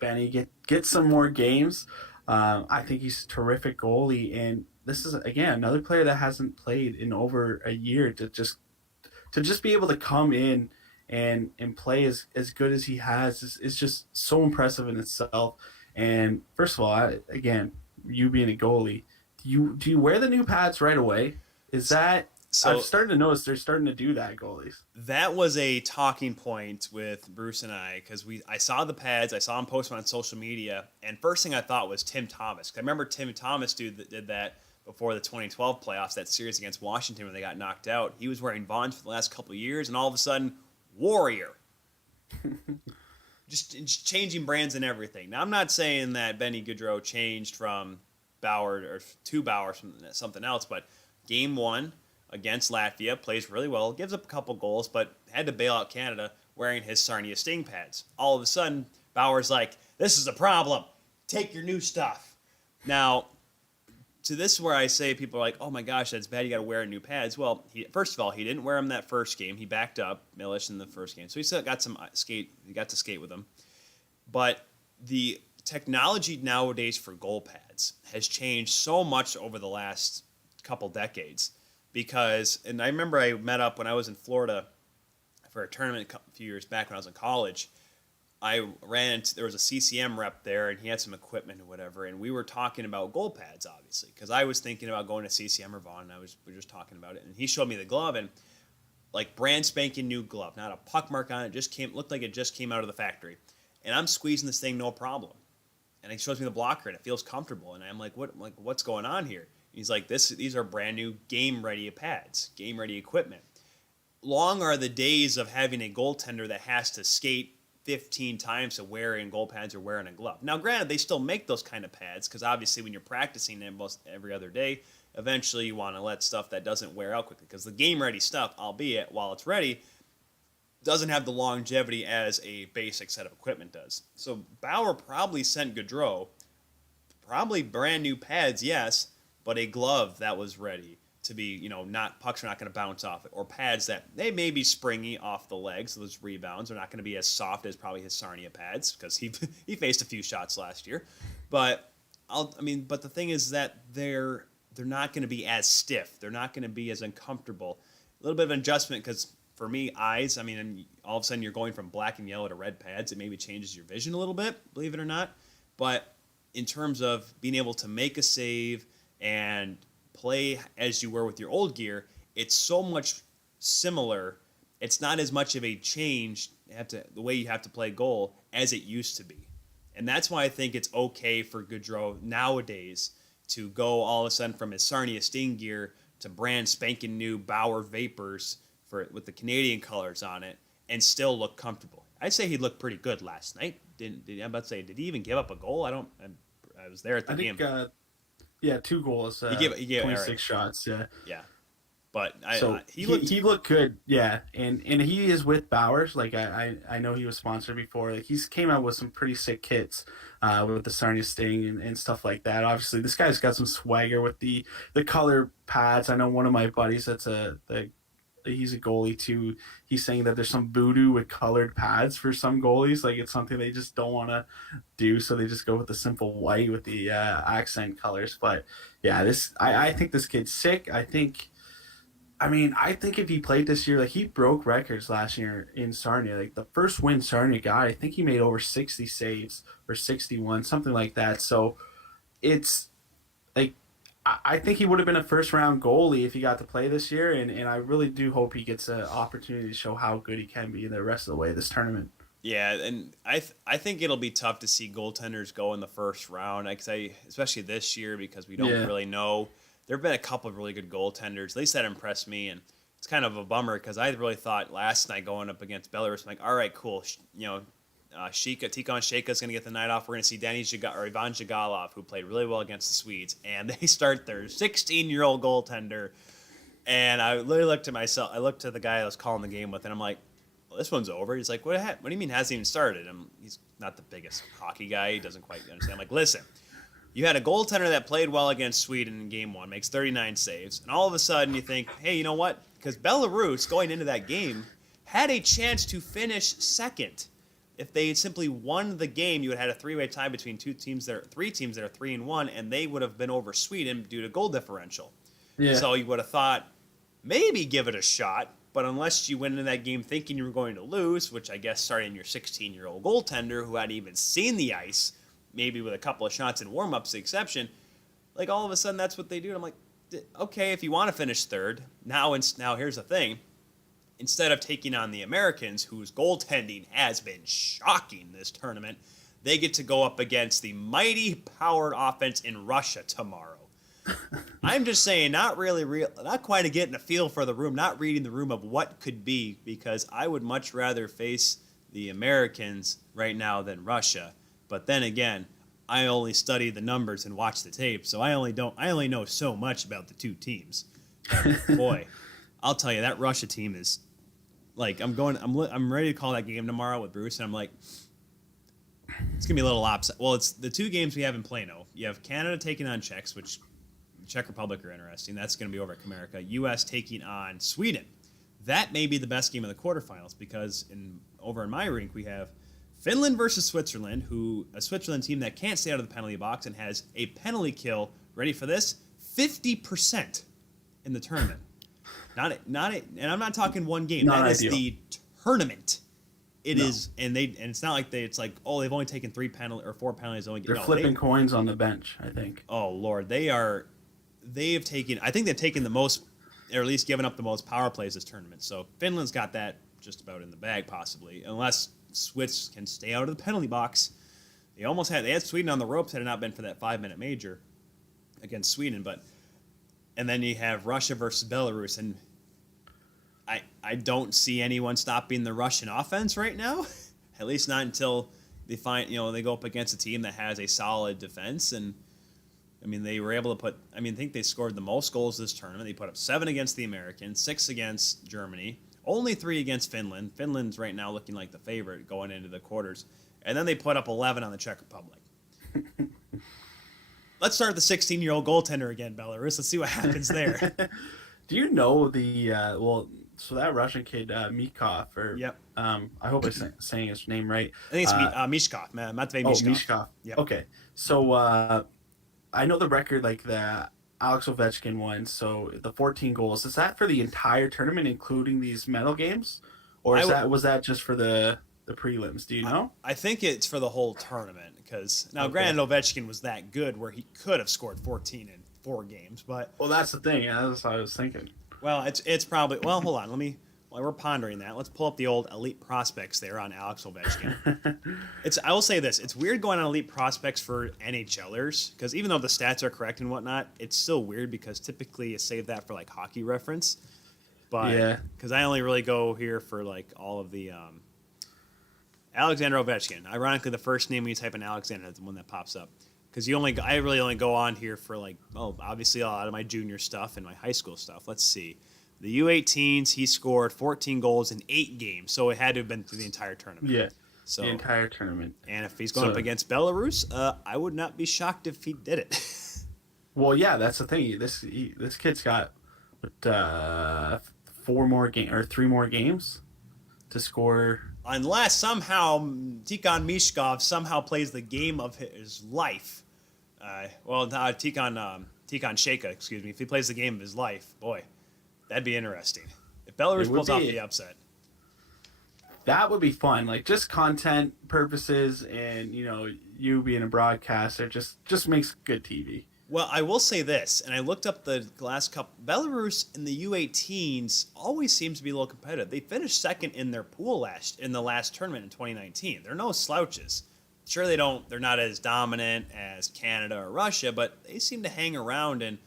Benny get some more games. I think he's a terrific goalie, and this is again another player that hasn't played in over a year to just be able to come in and play as good as he has is just so impressive in itself. And first of all, again, you being a goalie, do you wear the new pads right away? Is that so? I've started to notice they're starting to do that, goalies. That was a talking point with Bruce and I because I saw the pads, I saw him post them on social media, and first thing I thought was Tim Thomas. I remember Tim Thomas did that before the 2012 playoffs, that series against Washington when they got knocked out. He was wearing Vons for the last couple of years, and all of a sudden, Warrior. just changing brands and everything. Now, I'm not saying that Benny Goudreau changed from Bauer or to Bauer from something else, but game 1 against Latvia plays really well, gives up a couple goals, but had to bail out Canada wearing his Sarnia Sting pads. All of a sudden, Bauer's like, this is a problem. Take your new stuff. Now, to this where I say people are like, oh my gosh, that's bad, you got to wear new pads. Well, first of all, he didn't wear them that first game. He backed up Milish in the first game. So he still got some skate. He got to skate with them. But the technology nowadays for goal pads has changed so much over the last couple decades. Because, and I remember I met up when I was in Florida for a tournament a few years back when I was in college. there was a CCM rep there, and he had some equipment or whatever, and we were talking about goal pads, obviously, because I was thinking about going to CCM or Vaughn, and we were just talking about it, and he showed me the glove, and like brand spanking new glove, not a puck mark on it, looked like it just came out of the factory, and I'm squeezing this thing no problem, and he shows me the blocker, and it feels comfortable, and I'm like, what's going on here? He's like, these are brand new game ready pads, game ready equipment. Long are the days of having a goaltender that has to skate 15 times to wearing goal pads or wearing a glove. Now, granted, they still make those kind of pads because obviously when you're practicing them most every other day, eventually you want to let stuff that doesn't wear out quickly because the game-ready stuff, albeit while it's ready, doesn't have the longevity as a basic set of equipment does. So Bauer probably sent Gaudreau probably brand new pads, yes, but a glove that was ready to be, pucks are not going to bounce off it, or pads that they may be springy off the legs, so those rebounds are not going to be as soft as probably his Sarnia pads because he faced a few shots last year. But but the thing is that they're not going to be as stiff. They're not going to be as uncomfortable. A little bit of an adjustment because for me, eyes, and all of a sudden you're going from black and yellow to red pads. It maybe changes your vision a little bit, believe it or not. But in terms of being able to make a save and play as you were with your old gear, it's so much similar. It's not as much of a change the way you have to play goal as it used to be. And that's why I think it's okay for Gaudreau nowadays to go all of a sudden from his Sarnia Sting gear to brand spanking new Bauer Vapors with the Canadian colors on it and still look comfortable. I'd say he looked pretty good last night. Did he even give up a goal? I was there at the game. Yeah, 2 goals. He gave 26 shots. Yeah. Yeah, but he looked good. Yeah, and he is with Bowers. Like I know he was sponsored before. Like he's came out with some pretty sick kits with the Sarnia Sting and stuff like that. Obviously, this guy's got some swagger with the color pads. I know one of my buddies he's a goalie too. He's saying that there's some voodoo with colored pads for some goalies. Like it's something they just don't want to do, so they just go with the simple white with the accent colors. But yeah, I think this kid's sick. I think if he played this year, like he broke records last year in Sarnia. Like the first win Sarnia got, I think he made over 60 saves or 61, something like that. So it's like I think he would have been a first-round goalie if he got to play this year, and I really do hope he gets an opportunity to show how good he can be the rest of the way this tournament. Yeah, and I think it'll be tough to see goaltenders go in the first round, especially this year because we don't really know. There have been a couple of really good goaltenders. At least that impressed me, and it's kind of a bummer because I really thought last night going up against Belarus, I'm like, all right, cool, Tikhon Sheika is going to get the night off. We're going to see Ivan Zhigalov, who played really well against the Swedes, and they start their 16-year-old goaltender. And I literally looked to myself. I looked to the guy I was calling the game with, and I'm like, well, this one's over. He's like, what do you mean hasn't even started? He's not the biggest hockey guy. He doesn't quite understand. I'm like, listen, you had a goaltender that played well against Sweden in game 1, makes 39 saves, and all of a sudden you think, hey, you know what? Because Belarus, going into that game, had a chance to finish second. If they had simply won the game, you would have had a 3-way tie between 3 teams that are 3-1, and they would have been over Sweden due to goal differential. Yeah. So you would have thought, maybe give it a shot, but unless you went into that game thinking you were going to lose, which I guess starting your 16-year-old goaltender who hadn't even seen the ice, maybe with a couple of shots in warm-ups the exception, like all of a sudden that's what they do. And I'm like, okay, if you want to finish third, now here's the thing. Instead of taking on the Americans, whose goaltending has been shocking this tournament, they get to go up against the mighty powered offense in Russia tomorrow. I'm just saying, not quite getting a feel for the room, not reading the room of what could be, because I would much rather face the Americans right now than Russia. But then again, I only study the numbers and watch the tape, so I only know so much about the two teams. But boy, I'll tell you, that Russia team is like, I'm ready to call that game tomorrow with Bruce, and I'm like, it's gonna be a little upset. Well, it's the 2 games we have in Plano. You have Canada taking on Czechs, which Czech Republic are interesting. That's gonna be over at Comerica. U.S. taking on Sweden. That may be the best game of the quarterfinals because over in my rink we have Finland versus Switzerland, a Switzerland team that can't stay out of the penalty box and has a penalty kill. Ready for this? 50% in the tournament. And I'm not talking one game. That is the tournament. It No. is, and it's not like it's like, oh, they've only taken 4 penalties. Only They're no, flipping coins on the bench, I think. oh Lord, they've taken. I think they've taken the most, or at least given up the most power plays this tournament. So Finland's got that just about in the bag, possibly, unless Swiss can stay out of the penalty box. They had Sweden on the ropes had it not been for that 5-minute major against Sweden, and then you have Russia versus Belarus, and I don't see anyone stopping the Russian offense right now, at least not until they they go up against a team that has a solid defense. And I mean, they were able to I think they scored the most goals this tournament. They put up 7 against the Americans, 6 against Germany, only 3 against Finland. Finland's right now looking like the favorite going into the quarters. And then they put up 11 on the Czech Republic. Let's start the 16-year-old goaltender again, Belarus. Let's see what happens there. Do you know so that Russian kid, Mikov, or Yep. I hope I'm saying his name right. I think it's Mishkov, Matvey Mishkov. Mishkov. Yep. Okay. So I know the record, like the Alex Ovechkin one, so the 14 goals. Is that for the entire tournament, including these medal games? Or was that just for the prelims? Do you know? I think it's for the whole tournament, because now, granted, Ovechkin was that good where he could have scored 14 in 4 games, but Well, that's the thing. That's what I was thinking. well, it's probably hold on, while we're pondering that, let's pull up the old elite prospects there on Alex Ovechkin. I will say this: it's weird going on elite prospects for NHLers, because even though the stats are correct and whatnot, it's still weird because typically you save that for like Hockey Reference. But Yeah. because I only really go here for like all of the Oleksandr Ovechkin. Ironically, the first name when you type in Alexander is the one that pops up. Because I really only go on here for obviously a lot of my junior stuff and my high school stuff. Let's see. The U18s, he scored 14 goals in 8 games, so it had to have been through the entire tournament. Yeah. So, the entire tournament. and if he's going up against Belarus, I would not be shocked if he did it. Well, yeah, that's the thing. This kid's got 3 more games to score. Unless somehow Tikhon Mishkov somehow plays the game of his life. Tikhon Sheka, excuse me. If he plays the game of his life, boy, that'd be interesting. If Belarus pulls off the upset. That would be fun, like just content purposes, and you being a broadcaster just makes good TV. Well, I will say this, and I looked up the last couple. Belarus in the U18s always seems to be a little competitive. They finished second in their pool in the last tournament in 2019. They're no slouches. Sure, they're not as dominant as Canada or Russia, but they seem to hang around. And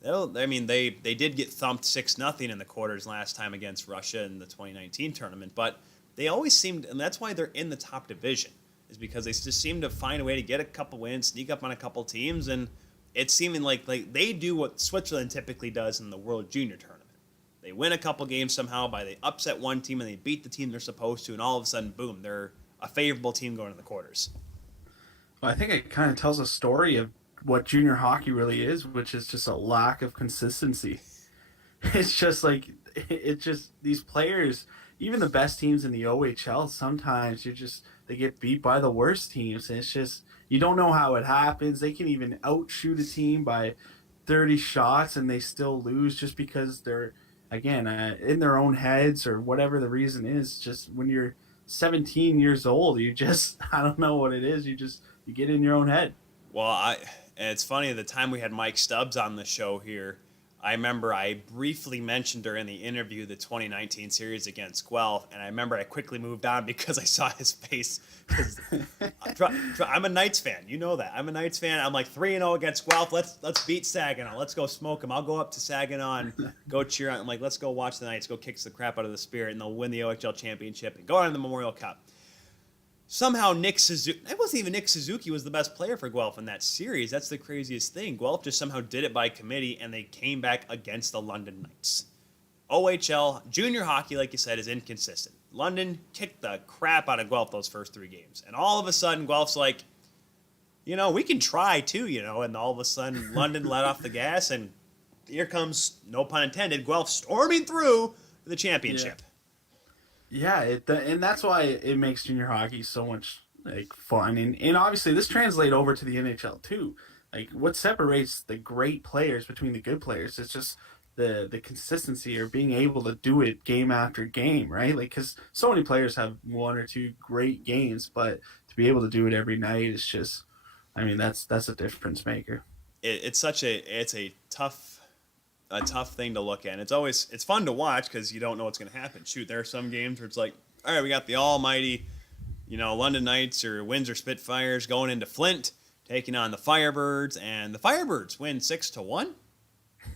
they did get thumped 6-0 in the quarters last time against Russia in the 2019 tournament. But they always seemed, and that's why they're in the top division, is because they just seem to find a way to get a couple wins, sneak up on a couple teams, and it's seeming like they do what Switzerland typically does in the World Junior Tournament. They win a couple games somehow they upset one team and they beat the team they're supposed to, and all of a sudden, boom, they're a favorable team going to the quarters. Well, I think it kind of tells a story of what junior hockey really is, which is just a lack of consistency. It's just these players, even the best teams in the OHL, sometimes they get beat by the worst teams, and it's just, you don't know how it happens. They can even outshoot a team by 30 shots and they still lose just because they're, again, in their own heads or whatever the reason is. Just when you're 17 years old, I don't know what it is. You get in your own head. Well, and it's funny, the time we had Mike Stubbs on the show here, I remember I briefly mentioned during the interview the 2019 series against Guelph, and I remember I quickly moved on because I saw his face. I'm a Knights fan, you know that. I'm a Knights fan. I'm like 3-0 against Guelph. Let's beat Saginaw. Let's go smoke them. I'll go up to Saginaw and go cheer on. I'm like, let's go watch the Knights go kick the crap out of the Spirit, and they'll win the OHL championship and go on to the Memorial Cup. Somehow Nick Suzuki, it wasn't even Nick Suzuki was the best player for Guelph in that series. That's the craziest thing. Guelph just somehow did it by committee, and they came back against the London Knights. OHL, junior hockey, like you said, is inconsistent. London kicked the crap out of Guelph those first 3 games. And all of a sudden, Guelph's like, we can try too, And all of a sudden, London let off the gas, and here comes, no pun intended, Guelph storming through the championship. Yeah, and that's why it makes junior hockey so much fun, and obviously this translates over to the NHL too. Like, what separates the great players between the good players? It's just the consistency or being able to do it game after game, right? Like, because so many players have one or two great games, but to be able to do it every night is just, I mean, that's a difference maker. It's a tough thing to look at. It's fun to watch because you don't know what's going to happen. Shoot, there are some games where it's like, all right, we got the almighty, London Knights or Windsor Spitfires going into Flint, taking on the Firebirds, and the Firebirds win 6-1.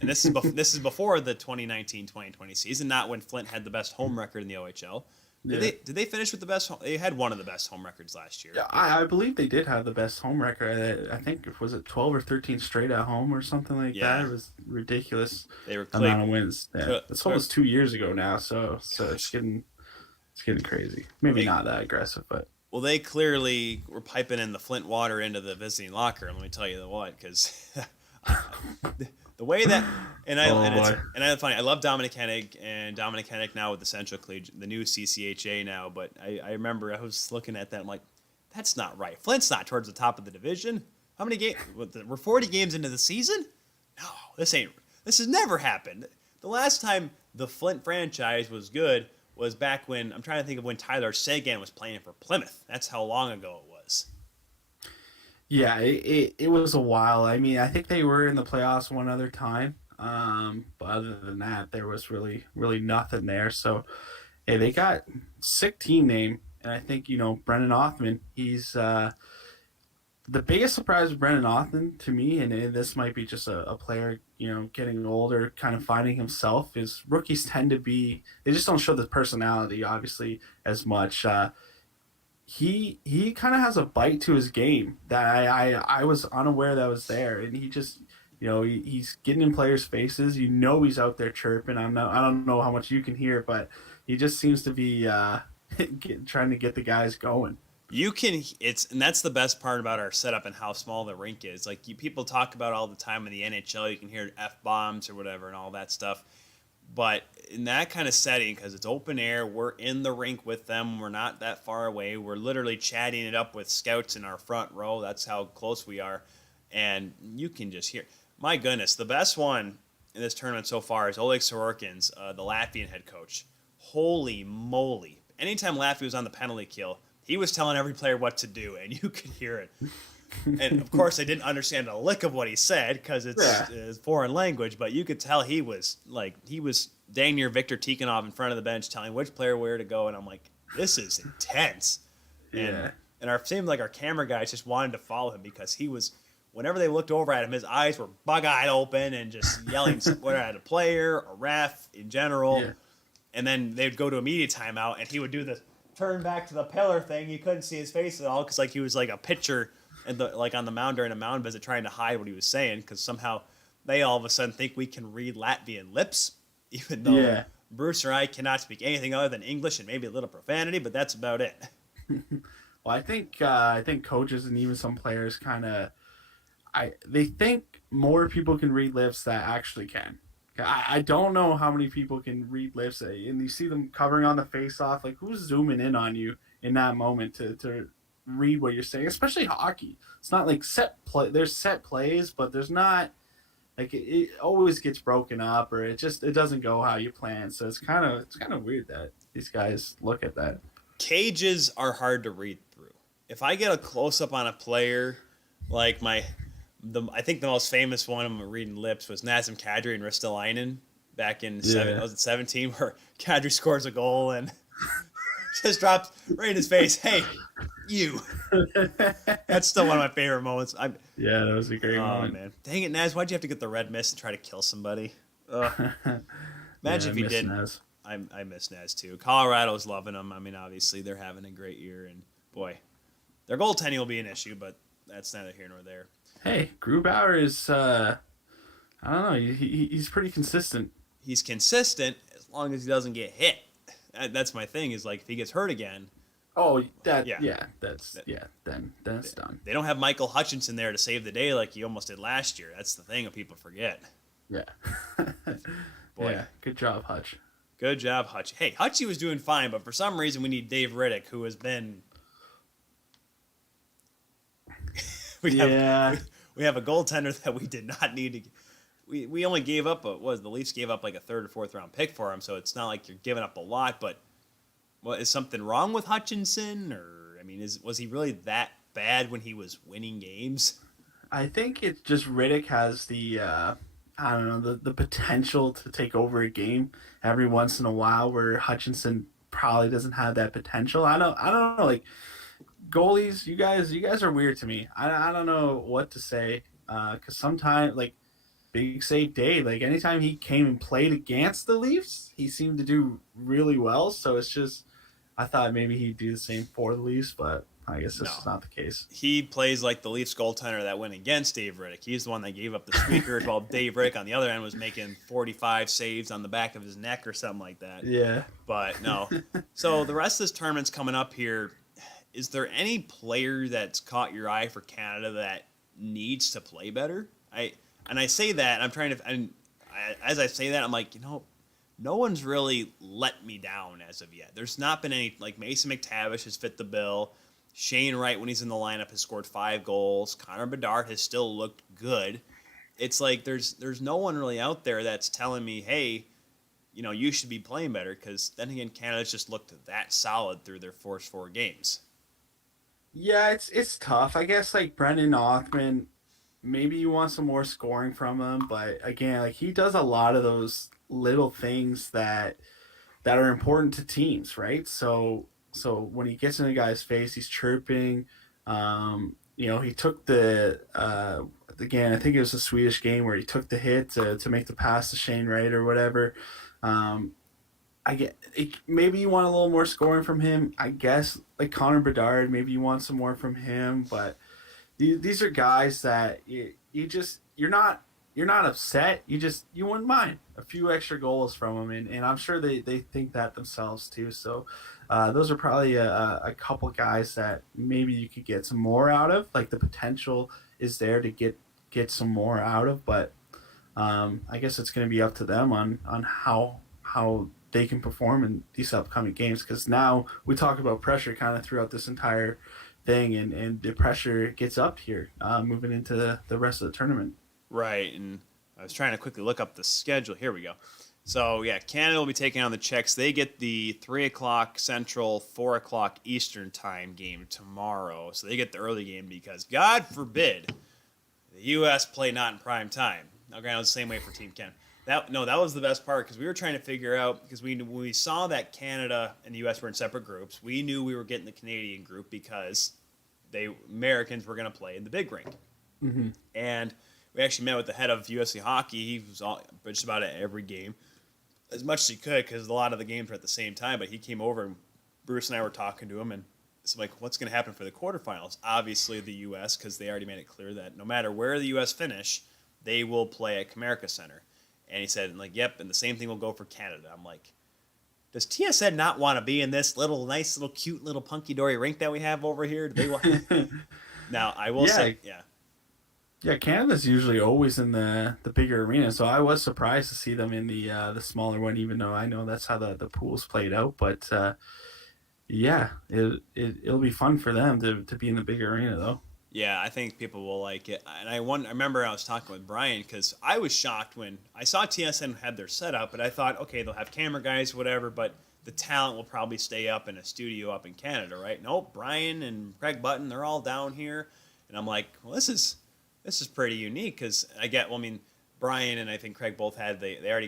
And this is before the 2019-2020 season, not when Flint had the best home record in the OHL. Did they finish with the best? They had one of the best home records last year. Yeah, I believe they did have the best home record. I think was it 12 or 13 straight at home or something like that. It was ridiculous. They were amount of wins. Yeah. It's almost 2 years ago now, so it's getting crazy. Maybe not that aggressive, but well, they clearly were piping in the Flint water into the visiting locker room. Let me tell you what, because the way that it's funny. I love Dominic Hennig and Dominic Hennig now with the Central Collegiate, the new CCHA now. But I remember I was looking at that. I'm like, that's not right. Flint's not towards the top of the division. How many games? We're 40 games into the season. No, this has never happened. The last time the Flint franchise was good was back when, I'm trying to think of when Tyler Seguin was playing for Plymouth. That's how long ago it was. Yeah, it was a while. I mean, I think they were in the playoffs one other time. But other than that, there was really nothing there. So, hey, they got sick team name, and I think Brennan Othman. He's the biggest surprise with Brennan Othman to me, and this might be just a player getting older, kind of finding himself. Is rookies tend to be, they just don't show the personality obviously as much. He kind of has a bite to his game that I was unaware that was there, and he just he's getting in players' faces. He's out there chirping. I don't know how much you can hear, but he just seems to be trying to get the guys going. And that's the best part about our setup and how small the rink is. Like people talk about all the time in the NHL, you can hear F-bombs or whatever and all that stuff. But in that kind of setting, because it's open air, we're in the rink with them. We're not that far away. We're literally chatting it up with scouts in our front row. That's how close we are. And you can just hear. My goodness, the best one in this tournament so far is Oleksandr Sorkin's, the Latvian head coach. Holy moly. Anytime Latvia was on the penalty kill, he was telling every player what to do, and you could hear it. And, of course, I didn't understand a lick of what he said because it's foreign language, but you could tell he was dang near Victor Tikhonov in front of the bench telling which player where to go, and I'm like, this is intense. Yeah. And our seemed like our camera guys just wanted to follow him because he was, whenever they looked over at him, his eyes were bug-eyed open and just yelling whether at a player, a ref, in general. Yeah. And then they'd go to a media timeout, and he would do the turn back to the pillar thing. You couldn't see his face at all because he was like a pitcher on the mound during a mound visit trying to hide what he was saying because somehow they all of a sudden think we can read Latvian lips, even though Bruce or I cannot speak anything other than English and maybe a little profanity, but that's about it. Well, I think coaches and even some players they think more people can read lips that actually can. I don't know how many people can read lips, and you see them covering on the face-off. Like, who's zooming in on you in that moment to read what you're saying? Especially hockey. It's not like set play. There's set plays, but there's not like it always gets broken up, or it doesn't go how you plan. So it's kind of weird that these guys look at that. Cages are hard to read through. If I get a close-up on a player, like I think the most famous one of them reading lips was Nazem Kadri and Ristolainen back in 17, where Kadri scores a goal and just drops right in his face. Hey, you. That's still one of my favorite moments. That was a great moment. Man. Dang it, Naz. Why'd you have to get the red mist and try to kill somebody? Imagine if you didn't. Naz. I miss Naz, too. Colorado's loving them. I mean, obviously, they're having a great year. And, boy, their goaltending will be an issue, but that's neither here nor there. Hey, Grubauer is, I don't know, he's pretty consistent. He's consistent as long as he doesn't get hit. That's my thing, is like if he gets hurt again. Oh, then it's done. They don't have Michael Hutchinson there to save the day like he almost did last year. That's the thing that people forget. Yeah. Boy. Yeah, good job, Hutch. Good job, Hutch. Hey, Hutchie was doing fine, but for some reason we need Dave Riddick, who has been... we have a goaltender that we did not need to. we only gave up the Leafs gave up like a third or fourth round pick for him, so it's not like you're giving up a lot. But what is something wrong with Hutchinson, or I mean, was he really that bad when he was winning games? I think it's just Riddick has the I don't know the potential to take over a game every once in a while, where Hutchinson probably doesn't have that potential. I don't know, like goalies. You guys are weird to me. I don't know what to say because sometimes like Big Save Day, like anytime he came and played against the Leafs, he seemed to do really well. So it's just I thought maybe he'd do the same for the Leafs, but I guess this No. is not the case. He plays like the Leafs goaltender that went against Dave Riddick. He's the one that gave up the squeakers while Dave Riddick on the other end was making 45 saves on the back of his neck or something like that. Yeah. But no. So the rest of this tournament's coming up here. Is there any player that's caught your eye for Canada that needs to play better? I say that I'm trying to, and as I say that I'm like, no one's really let me down as of yet. There's not been any, like Mason McTavish has fit the bill. Shane Wright, when he's in the lineup, has scored 5 goals. Connor Bedard has still looked good. It's like there's no one really out there that's telling me, hey, you should be playing better, because then again, Canada's just looked that solid through their first 4 games. Yeah, it's tough. I guess like Brendan Othman, maybe you want some more scoring from him, but again, like he does a lot of those little things that are important to teams, right? So when he gets in a guy's face, he's chirping. He took the again, I think it was a Swedish game where he took the hit to make the pass to Shane Wright or whatever. Maybe you want a little more scoring from him. I guess like Connor Bedard, maybe you want some more from him. But these are guys that you're not upset. You wouldn't mind a few extra goals from them, and I'm sure they think that themselves too. So those are probably a couple guys that maybe you could get some more out of. Like the potential is there to get some more out of, but I guess it's going to be up to them on how they can perform in these upcoming games, because now we talk about pressure kind of throughout this entire thing, and the pressure gets up here moving into the rest of the tournament. Right, and I was trying to quickly look up the schedule. Here we go. So, yeah, Canada will be taking on the Czechs. They get the 3 o'clock Central, 4 o'clock Eastern time game tomorrow. So they get the early game because, God forbid, the U.S. play not in prime time. Now, granted, it was the same way for Team Canada. That was the best part, because we were trying to figure out, because when we saw that Canada and the U.S. were in separate groups, we knew we were getting the Canadian group because Americans were going to play in the big rink. Mm-hmm. And we actually met with the head of USC Hockey. He was just about at every game, as much as he could, because a lot of the games were at the same time. But he came over, and Bruce and I were talking to him, and it's like, what's going to happen for the quarterfinals? Obviously, the U.S., because they already made it clear that no matter where the U.S. finish, they will play at Comerica Center. And he said, like, yep, and the same thing will go for Canada. I'm like, does TSN not want to be in this nice, cute, little punky-dory rink that we have over here? Do they want? Now, I will say, yeah. Yeah, Canada's usually always in the bigger arena, so I was surprised to see them in the smaller one, even though I know that's how the pool's played out. But it'll be fun for them to be in the bigger arena, though. Yeah, I think people will like it. And I remember I was talking with Brian, because I was shocked when I saw TSN had their setup, but I thought, okay, they'll have camera guys, whatever, but the talent will probably stay up in a studio up in Canada, right? Nope, Brian and Craig Button, they're all down here. And I'm like, well, this is pretty unique, because Brian and I think Craig both had they already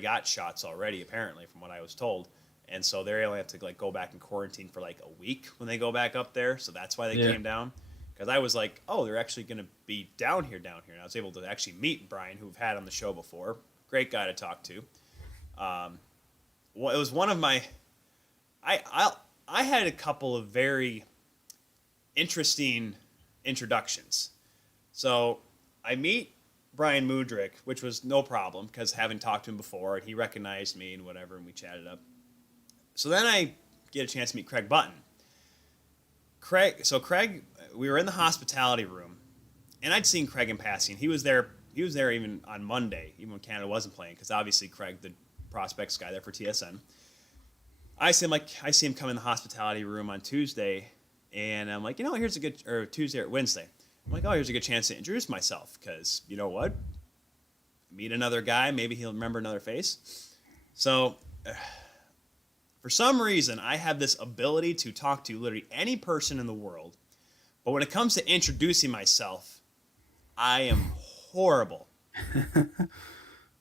got shots already, apparently, from what I was told. And so they only have to go back in quarantine for like a week when they go back up there. So that's why they came down. Because I was like, oh, they're actually going to be down here. And I was able to actually meet Brian, who we've had on the show before. Great guy to talk to. It was one of my... I had a couple of very interesting introductions. So I meet Brian Mudryk, which was no problem, because having talked to him before, and he recognized me and whatever, and we chatted up. So then I get a chance to meet Craig Button. Craig, we were in the hospitality room, and I'd seen Craig in passing. He was there even on Monday, even when Canada wasn't playing, because obviously Craig, the prospects guy there for TSN. I see him come in the hospitality room on Tuesday, and I'm like, Tuesday or Wednesday. I'm like, here's a good chance to introduce myself, because you know what? meet another guy. Maybe he'll remember another face. So, for some reason, I have this ability to talk to literally any person in the world. But when it comes to introducing myself, I am horrible.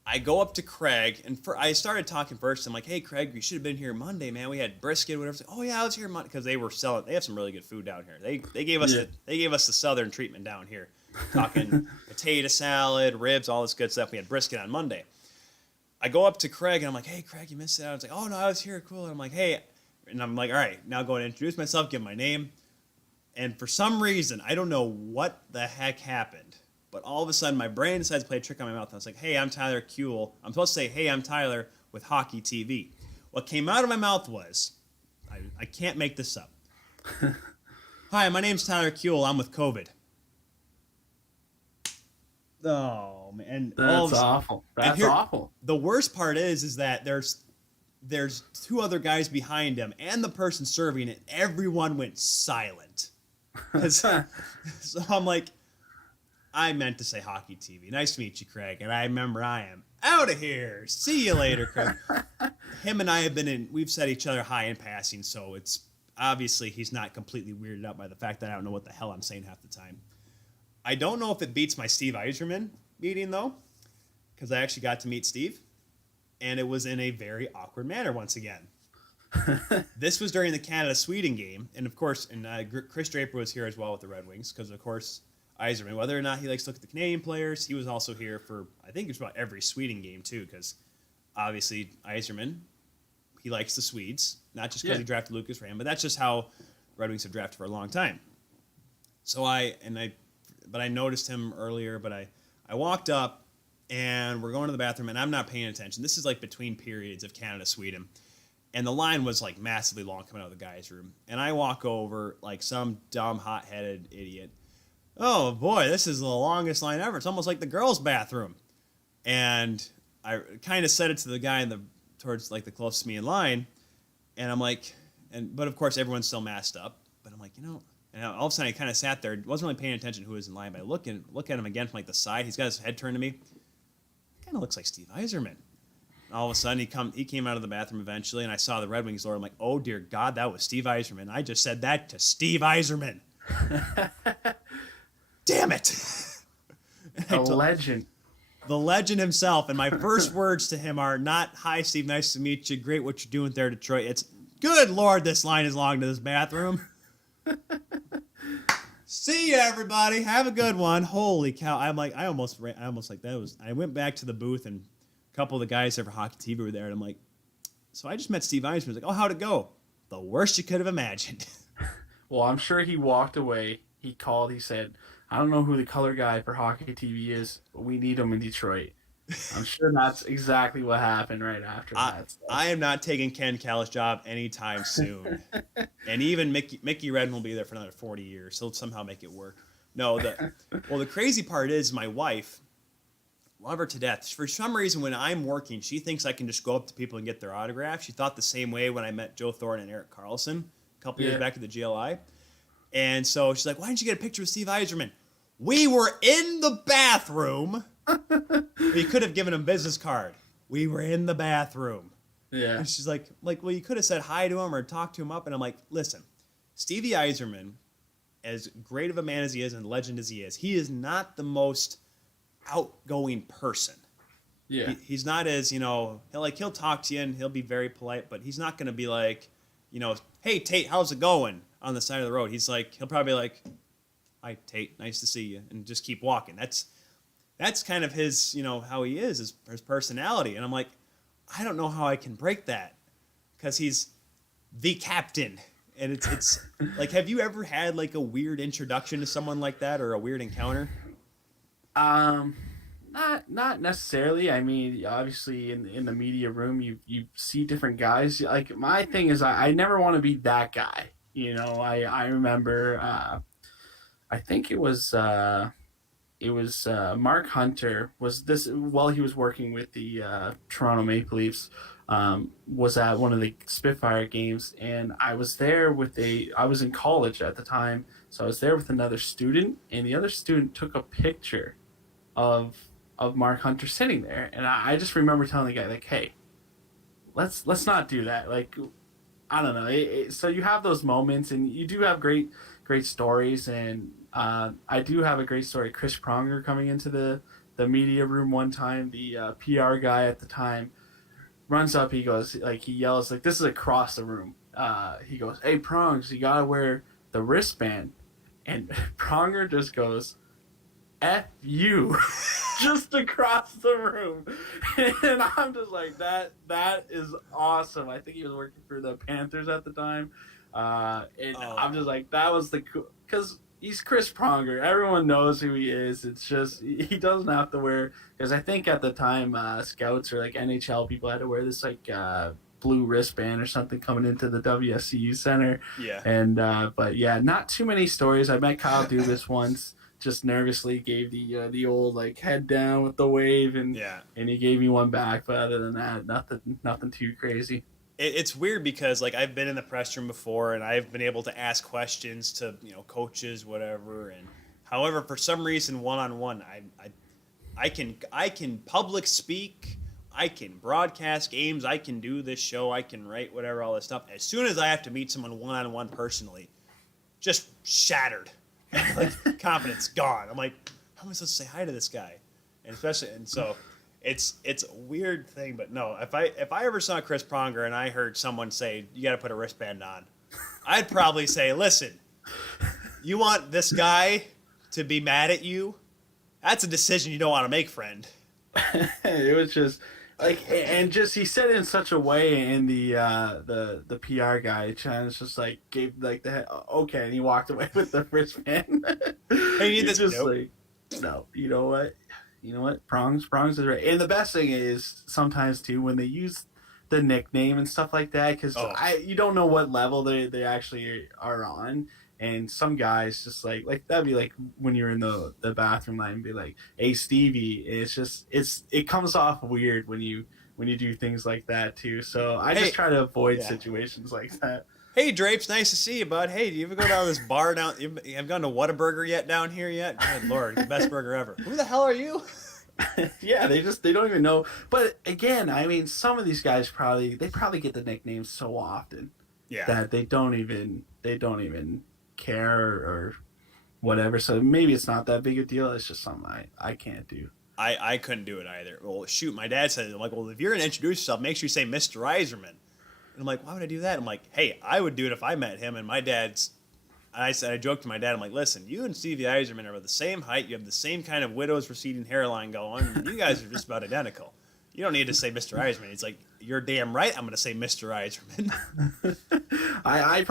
I go up to Craig, and I started talking first. I'm like, "Hey, Craig, you should have been here Monday, man. We had brisket, whatever." Like, "Oh yeah, I was here Monday," because they were selling. They have some really good food down here. They gave us the southern treatment down here, talking potato salad, ribs, all this good stuff. We had brisket on Monday. I go up to Craig, and I'm like, "Hey, Craig, you missed it out." I was like, "Oh no, I was here, cool." And I'm like, "Hey," and I'm like, "All right, now go and introduce myself, give my name." And for some reason, I don't know what the heck happened, but all of a sudden my brain decides to play a trick on my mouth. I was like, "Hey, I'm Tyler Kuehl." I'm supposed to say, "Hey, I'm Tyler with Hockey TV." What came out of my mouth was, I can't make this up. "Hi, my name's Tyler Kuehl. I'm with COVID." Oh, man. That's awful. That's awful. The worst part is that there's two other guys behind him and the person serving it. Everyone went silent. So I'm like, I meant to say Hockey TV. Nice to meet you, Craig. And I remember I am out of here. See you later, Craig. Him and I have we've said each other hi in passing, so it's obviously he's not completely weirded out by the fact that I don't know what the hell I'm saying half the time. I don't know if it beats my Steve Yzerman meeting, though, because I actually got to meet Steve, and it was in a very awkward manner once again. This was during the Canada-Sweden game, and of course, Chris Draper was here as well with the Red Wings, because of course, Yzerman, whether or not he likes to look at the Canadian players, he was also here for, I think it's about every Sweden game too, because obviously Yzerman, he likes the Swedes, not just because he drafted Lucas Rahm, but that's just how Red Wings have drafted for a long time. So I noticed him earlier, but I walked up, and we're going to the bathroom, and I'm not paying attention. This is like between periods of Canada-Sweden. And the line was like massively long coming out of the guy's room. And I walk over like some dumb, hot-headed idiot. "Oh boy, this is the longest line ever. It's almost like the girls' bathroom." And I kind of said it to the guy towards like the closest to me in line. And I'm like, but of course everyone's still masked up. But I'm like, and all of a sudden I kind of sat there, wasn't really paying attention to who was in line. But I look at him again from like the side. He's got his head turned to me. Kind of looks like Steve Yzerman. All of a sudden, he came out of the bathroom eventually, and I saw the Red Wings logo. I'm like, "Oh, dear God, that was Steve Yzerman. I just said that to Steve Yzerman." Damn it. The legend. The legend himself. And my first words to him are not, "Hi, Steve, nice to meet you. Great what you're doing there, Detroit." It's, "Good Lord, this line is long to this bathroom." See you, everybody. Have a good one. Holy cow. I'm like, I almost like that was, I went back to the booth, and a couple of the guys there for Hockey TV were there, and I'm like, "So I just met Steve Yzerman." He's like, "Oh, how'd it go?" The worst you could have imagined. Well, I'm sure he walked away. He called. He said, "I don't know who the color guy for Hockey TV is, but we need him in Detroit." I'm sure that's exactly what happened right after that. So. I am not taking Ken Call's job anytime soon. And even Mickey Redden will be there for another 40 years. He'll somehow make it work. No, the crazy part is my wife, love her to death. For some reason, when I'm working, she thinks I can just go up to people and get their autograph. She thought the same way when I met Joe Thornton and Eric Carlson a couple years back at the GLI. And so she's like, "Why didn't you get a picture with Steve Yzerman?" We were in the bathroom. We could have given him a business card. We were in the bathroom. Yeah. And she's like, "Well, you could have said hi to him or talked to him up." And I'm like, "Listen, Stevie Yzerman, as great of a man as he is and legend as he is not the most outgoing person. Yeah. He's not as, he'll talk to you and he'll be very polite, but he's not going to be like, "Hey, Tate, how's it going?" on the side of the road. He's like, he'll probably be like, "Hi, Tate, nice to see you," and just keep walking. That's kind of his, how he is, his personality. And I'm like, I don't know how I can break that, because he's the captain. And it's like, have you ever had like a weird introduction to someone like that, or a weird encounter? Not necessarily. I mean, obviously in the media room, you see different guys. Like, my thing is, I never want to be that guy. I remember, I think it was Mark Hunter was this while he was working with the Toronto Maple Leafs. Was at one of the Spitfire games, and I was there I was in college at the time, so I was there with another student, and the other student took a picture of of Mark Hunter sitting there, and I just remember telling the guy like, "Hey, let's not do that." Like, I don't know. So you have those moments, and you do have great stories, and I do have a great story. Chris Pronger coming into the media room one time, the PR guy at the time runs up. He goes like he yells like, "This is across the room." He goes, "Hey Prongs, you gotta wear the wristband," and Pronger just goes, "F you." Just across the room, and I'm just like that is awesome. I think he was working for the Panthers at the time, and I'm just like that was the cool because he's Chris Pronger. Everyone knows who he is. It's just he doesn't have to wear because I think at the time scouts or like NHL people had to wear this like blue wristband or something coming into the WSCU center. Yeah. And but yeah, not too many stories. I met Kyle Dubas once. Just nervously gave the old like head down with the wave, and he gave me one back. But other than that, nothing too crazy. It's weird because like I've been in the press room before, and I've been able to ask questions to coaches, whatever. And however, for some reason, one-on-one, I can public speak, I can broadcast games, I can do this show, I can write whatever, all this stuff. As soon as I have to meet someone one-on-one personally, just shattered. Like confidence gone. I'm like, how am I supposed to say hi to this guy? And so it's a weird thing, but no, if I ever saw Chris Pronger and I heard someone say you got to put a wristband on, I'd probably say, listen, you want this guy to be mad at you? That's a decision you don't want to make, friend. It was just like, and just he said it in such a way, and the PR guy, Chan, just like gave like the okay, and he walked away with the wristband. Hey, you need this just nope. like, no, you know what, Prongs is right. And the best thing is sometimes too when they use the nickname and stuff like that, because you don't know what level they actually are on. And some guys just like that'd be like when you're in the bathroom line and be like, "Hey Stevie," it comes off weird when you do things like that too. So I just try to avoid situations like that. Hey Drapes, nice to see you, bud. Hey, do you ever go down to this bar down? You have gone to Whataburger yet down here yet? Good Lord, the best burger ever. Who the hell are you? Yeah, they don't even know. But again, I mean, some of these guys probably get the nicknames so often that they don't even care or whatever. So maybe it's not that big a deal. It's just something I can't do. I couldn't do it either. Well, shoot, my dad said, I'm like, well, if you're going to introduce yourself, make sure you say Mr. Eiserman. And I'm like, why would I do that? I'm like, hey, I would do it if I met him. And my dad's, I joked to my dad, I'm like, listen, you and Stevie Eiserman are the same height. You have the same kind of widow's receding hairline going. You guys are just about identical. You don't need to say Mr. Eiserman. He's like, you're damn right. I'm going to say Mr. Eiserman. I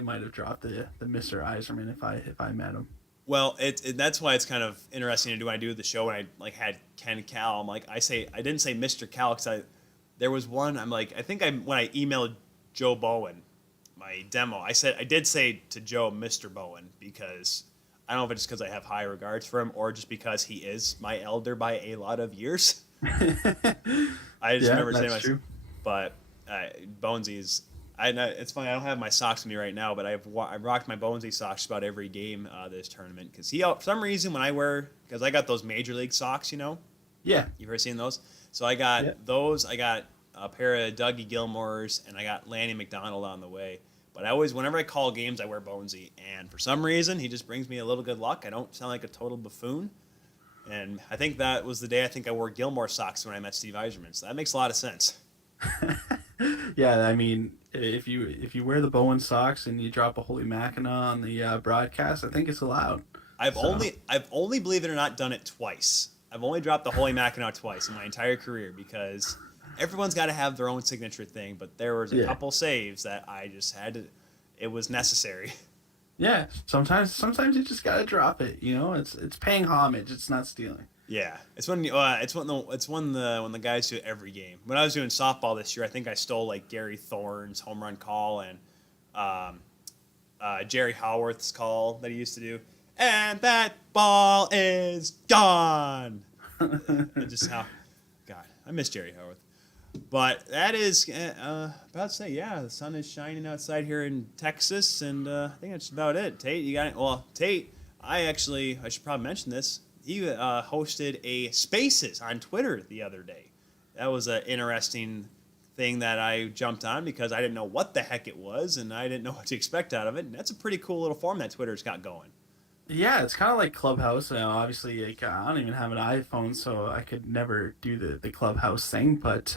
might have dropped the Mr. Eiserman if I met him. Well, that's why it's kind of interesting to do when I do the show. When I like had Ken Cal, I'm like, I didn't say Mr. Cal because there was one. I'm like, when I emailed Joe Bowen my demo, I did say to Joe Mr. Bowen because I don't know if it's because I have high regards for him or just because he is my elder by a lot of years. I just remember saying true. But Bonesy's. It's funny. I don't have my socks with me right now, but I've rocked my Bonesy socks about every game this tournament because for some reason when I got those major league socks, Yeah. You've ever seen those? So I got those. I got a pair of Dougie Gilmore's, and I got Lanny McDonald on the way. But whenever I call games, I wear Bonesy, and for some reason, he just brings me a little good luck. I don't sound like a total buffoon. And I think that was the day I wore Gilmore socks when I met Steve Eiserman. So that makes a lot of sense. Yeah, I mean, if you wear the Bowen socks and you drop a Holy Mackinac on the broadcast, I think it's allowed. I've only, believe it or not, done it twice. I've only dropped the Holy Mackinac twice in my entire career because everyone's got to have their own signature thing. But there was a couple saves that I just had to. It was necessary. Yeah, sometimes you just gotta drop it. It's paying homage. It's not stealing. Yeah, when the guys do it every game. When I was doing softball this year, I think I stole like Gary Thorne's home run call and Jerry Howarth's call that he used to do. And that ball is gone. Just how, God, I miss Jerry Howarth. But that is about to say, the sun is shining outside here in Texas, and I think that's about it. Tate, you got it? Well, Tate, I should probably mention this. hosted a Spaces on Twitter the other day. That was an interesting thing that I jumped on because I didn't know what the heck it was and I didn't know what to expect out of it. And that's a pretty cool little form that Twitter's got going. Yeah, it's kind of like Clubhouse. Obviously, like, I don't even have an iPhone, so I could never do the Clubhouse thing. But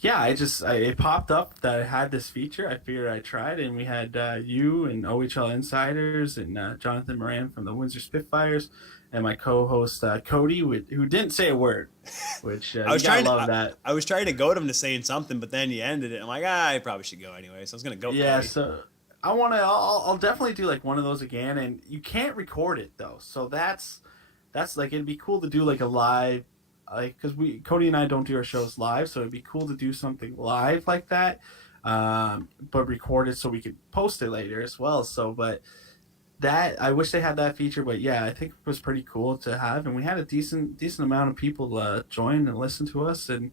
yeah, it popped up that it had this feature. I figured I'd try it, and we had you and OHL Insiders and Jonathan Moran from the Windsor Spitfires, and my co-host Cody, who didn't say a word, which I was trying to love that. I was trying to goad him to saying something, but then you ended it. I'm like, I probably should go anyway. So I was gonna go. Yeah, Cody. so I'll definitely do like one of those again, and you can't record it though. So that's like, it'd be cool to do like a live, like, because Cody and I don't do our shows live, so it'd be cool to do something live like that, but record it so we could post it later as well. So, but that, I wish they had that feature, but yeah, I think it was pretty cool to have, and we had a decent amount of people join and listen to us and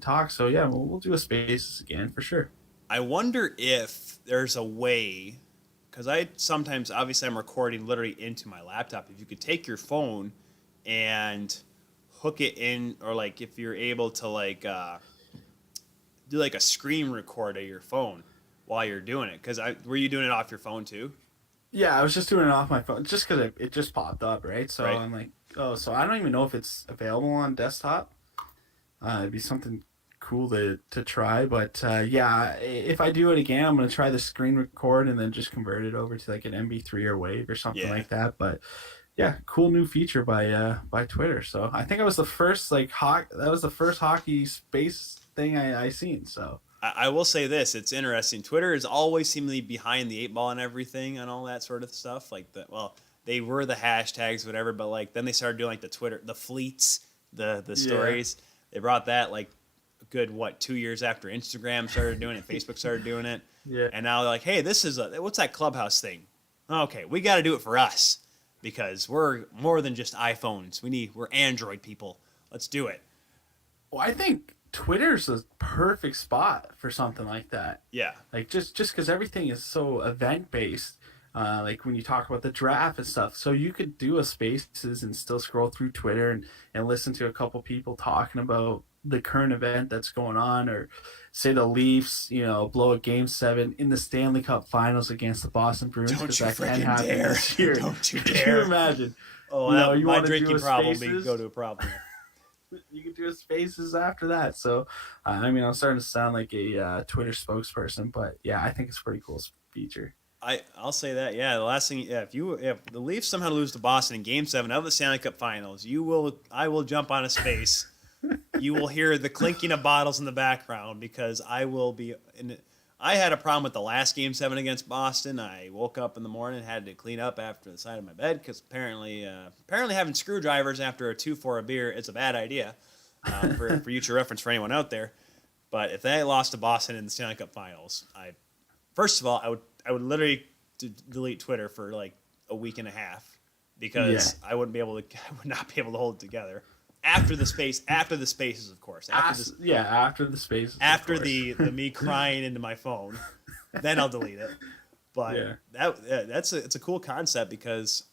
talk. So yeah, we'll do a Spaces again for sure. I wonder if there's a way, because I sometimes, obviously I'm recording literally into my laptop. If you could take your phone and hook it in, or like if you're able to like do like a screen record of your phone while you're doing it. Because were you doing it off your phone too? Yeah, I was just doing it off my phone just because it just popped up, right? So Right. I'm like, oh, so I don't even know if it's available on desktop. It'd be something cool to try, but yeah, if I do it again, I'm gonna try the screen record and then just convert it over to like an MP3 or WAV or something like that. But yeah, cool new feature by Twitter. So I think I was the first that was the first hockey space thing I seen. So I will say this, it's interesting. Twitter is always seemingly behind the eight ball and everything and all that sort of stuff. Like they were the hashtags, whatever, but like then they started doing like the Twitter, the fleets, the stories. They brought that like a good 2 years after Instagram started doing it, Facebook started doing it. Yeah. And now they're like, hey, this is what's that Clubhouse thing? Okay, we got to do it for us because we're more than just iPhones. We're Android people. Let's do it. Well, I think Twitter's a perfect spot for something like that. Yeah. Like just because everything is so event based, like when you talk about the draft and stuff, so you could do a Spaces and still scroll through Twitter and listen to a couple people talking about the current event that's going on, or say the Leafs, blow a Game 7 in the Stanley Cup Finals against the Boston Bruins, because that can happen this year. Don't you Could dare! you imagine? Oh, you my want to drinking do a problem Spaces? go to a problem. You could do a Spaces after that. So, I'm starting to sound like a Twitter spokesperson, but yeah, I think it's a pretty cool feature. I'll say that. Yeah, the last thing, if the Leafs somehow lose to Boston in Game 7 of the Stanley Cup Finals, I will jump on a space. You will hear the clinking of bottles in the background because I will be. I had a problem with the last Game 7 against Boston. I woke up in the morning, had to clean up after the side of my bed because apparently having screwdrivers after a 2 for a beer is a bad idea. For future reference for anyone out there. But if they lost to Boston in the Stanley Cup Finals, first of all, I would literally delete Twitter for like a week and a half because I would not be able to hold it together. After the spaces, of course. After the spaces. After the me crying into my phone, then I'll delete it. But it's a cool concept because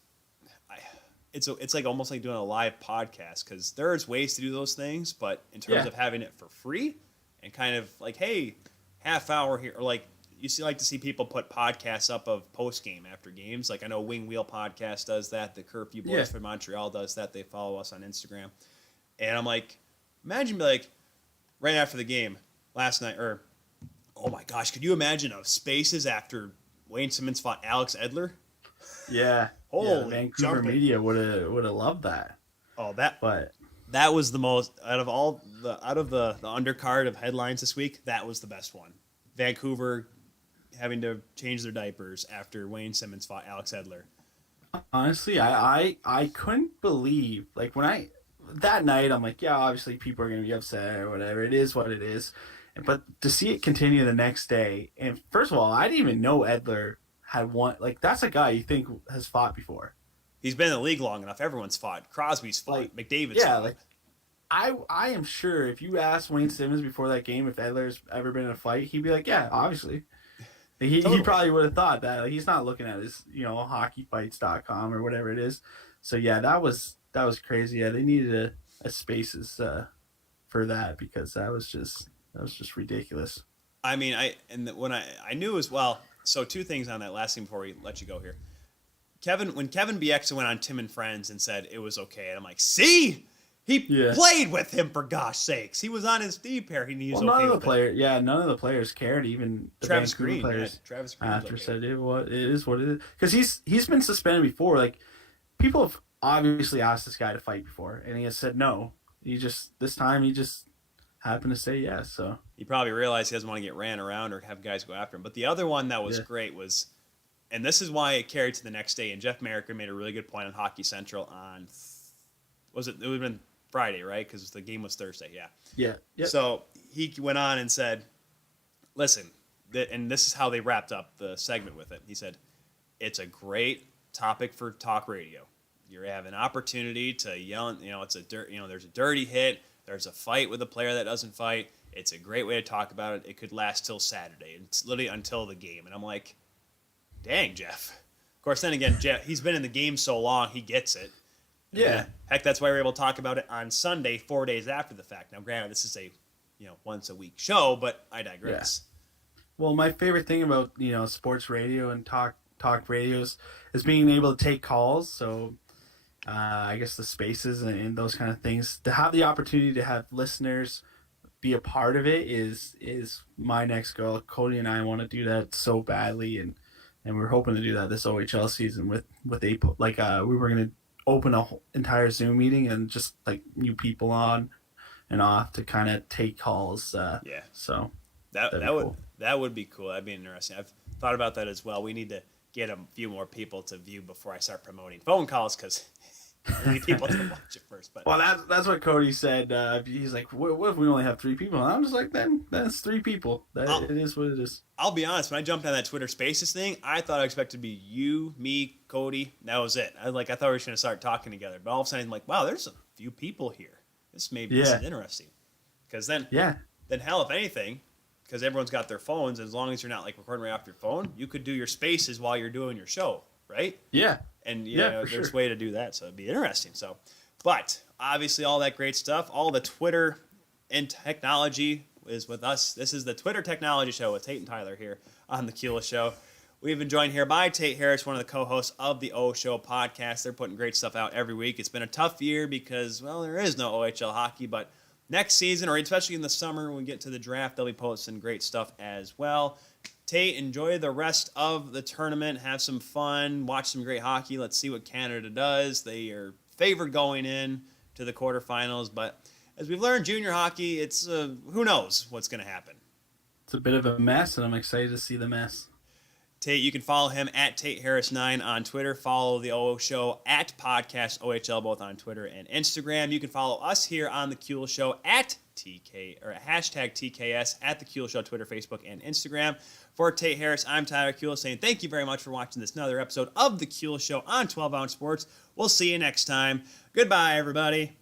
it's like almost like doing a live podcast because there's ways to do those things, but in terms of having it for free and kind of like, hey, half hour here, or like like to see people put podcasts up of post game after games. Like I know Wing Wheel Podcast does that. The Curfew Boys from Montreal does that. They follow us on Instagram. And I'm like, imagine like right after the game last night, or oh my gosh, could you imagine Spaces after Wayne Simmons fought Alex Edler? Yeah. Holy Vancouver jumping. media would have loved that. Oh, that was the most out of the undercard of headlines this week. That was the best one. Vancouver having to change their diapers after Wayne Simmons fought Alex Edler. Honestly, I couldn't believe, like, that night I'm like, yeah, obviously people are gonna be upset or whatever. It is what it is. But to see it continue the next day, and first of all, I didn't even know Edler had won. Like, that's a guy you think has fought before. He's been in the league long enough. Everyone's fought. Crosby's fought. McDavid's fought. Like, I am sure if you asked Wayne Simmons before that game if Edler's ever been in a fight, he'd be like, yeah, obviously. He probably would have thought that. Like, he's not looking at his, hockeyfights.com or whatever it is. So yeah, that was crazy. Yeah, they needed a spaces for that, because that was just ridiculous. I mean, when I knew as well. So two things on that last thing before we let you go here. When Kevin BX went on Tim and Friends and said it was okay, and I'm like, see, he Yeah. played with him for gosh sakes. He was on his D pair. He was Well, okay none of with the players, none of the players cared. Even the Travis Vancouver Green, players yeah, Travis Green after okay. said it is what it is, because he's been suspended before. Like, people have obviously asked this guy to fight before, and he has said no. This time he just happened to say yes. So He probably realized he doesn't want to get ran around or have guys go after him. But the other one that was great was, and this is why it carried to the next day. And Jeff Merricker made a really good point on Hockey Central on, it would have been Friday, right? Because the game was Thursday. Yeah. Yeah. Yep. So he went on and said, listen, and this is how they wrapped up the segment with it. He said, it's a great topic for talk radio. You have an opportunity to yell, it's there's a dirty hit. There's a fight with a player that doesn't fight. It's a great way to talk about it. It could last till Saturday. It's literally until the game. And I'm like, dang, Jeff. Of course, then again, Jeff, he's been in the game so long, he gets it. Yeah. Heck, that's why we're able to talk about it on Sunday, 4 days after the fact. Now, granted, this is a once a week show, but I digress. Yeah. Well, my favorite thing about sports radio and talk radios is being able to take calls. So I guess the spaces and those kind of things, to have the opportunity to have listeners be a part of it is my next goal. Cody and I want to do that so badly, and we're hoping to do that this OHL season with we were going to open a whole entire Zoom meeting and just like new people on and off to kind of take calls. Yeah. So that would be cool. That'd be interesting. I've thought about that as well. We need to get a few more people to view before I start promoting phone calls, because we need people to watch it first. But that's what Cody said. He's like, what if we only have 3 people? And I'm just like, then that's 3 people. It is what it is. I'll be honest. When I jumped on that Twitter Spaces thing, I thought I expected to be you, me, Cody. That was it. I thought we were just going to start talking together. But all of a sudden, I'm like, wow, there's a few people here. This is interesting. Because then hell, if anything, because everyone's got their phones, as long as you're not like recording right off your phone, you could do your Spaces while you're doing your show, right? Yeah. And there's a way to do that, so it'd be interesting. So, but obviously, all that great stuff, all the Twitter and technology is with us. This is the Twitter Technology Show with Tate and Tyler here on the Keula Show. We've been joined here by Tay Harris, one of the co-hosts of the O Show podcast. They're putting great stuff out every week. It's been a tough year because, well, there is no OHL hockey, but next season, or especially in the summer when we get to the draft, they'll be posting great stuff as well. Tate, enjoy the rest of the tournament. Have some fun. Watch some great hockey. Let's see what Canada does. They are favored going in to the quarterfinals, but as we've learned, junior hockey, it's who knows what's going to happen. It's a bit of a mess, and I'm excited to see the mess. Tate, you can follow him at Tate Harris9 on Twitter. Follow the OO Show at Podcast OHL, both on Twitter and Instagram. You can follow us here on the Keula Show at hashtag TKS at the Keula Show, Twitter, Facebook, and Instagram. For Tate Harris, I'm Tyler Keula saying thank you very much for watching this another episode of the Keula Show on 12 Ounce Sports. We'll see you next time. Goodbye, everybody.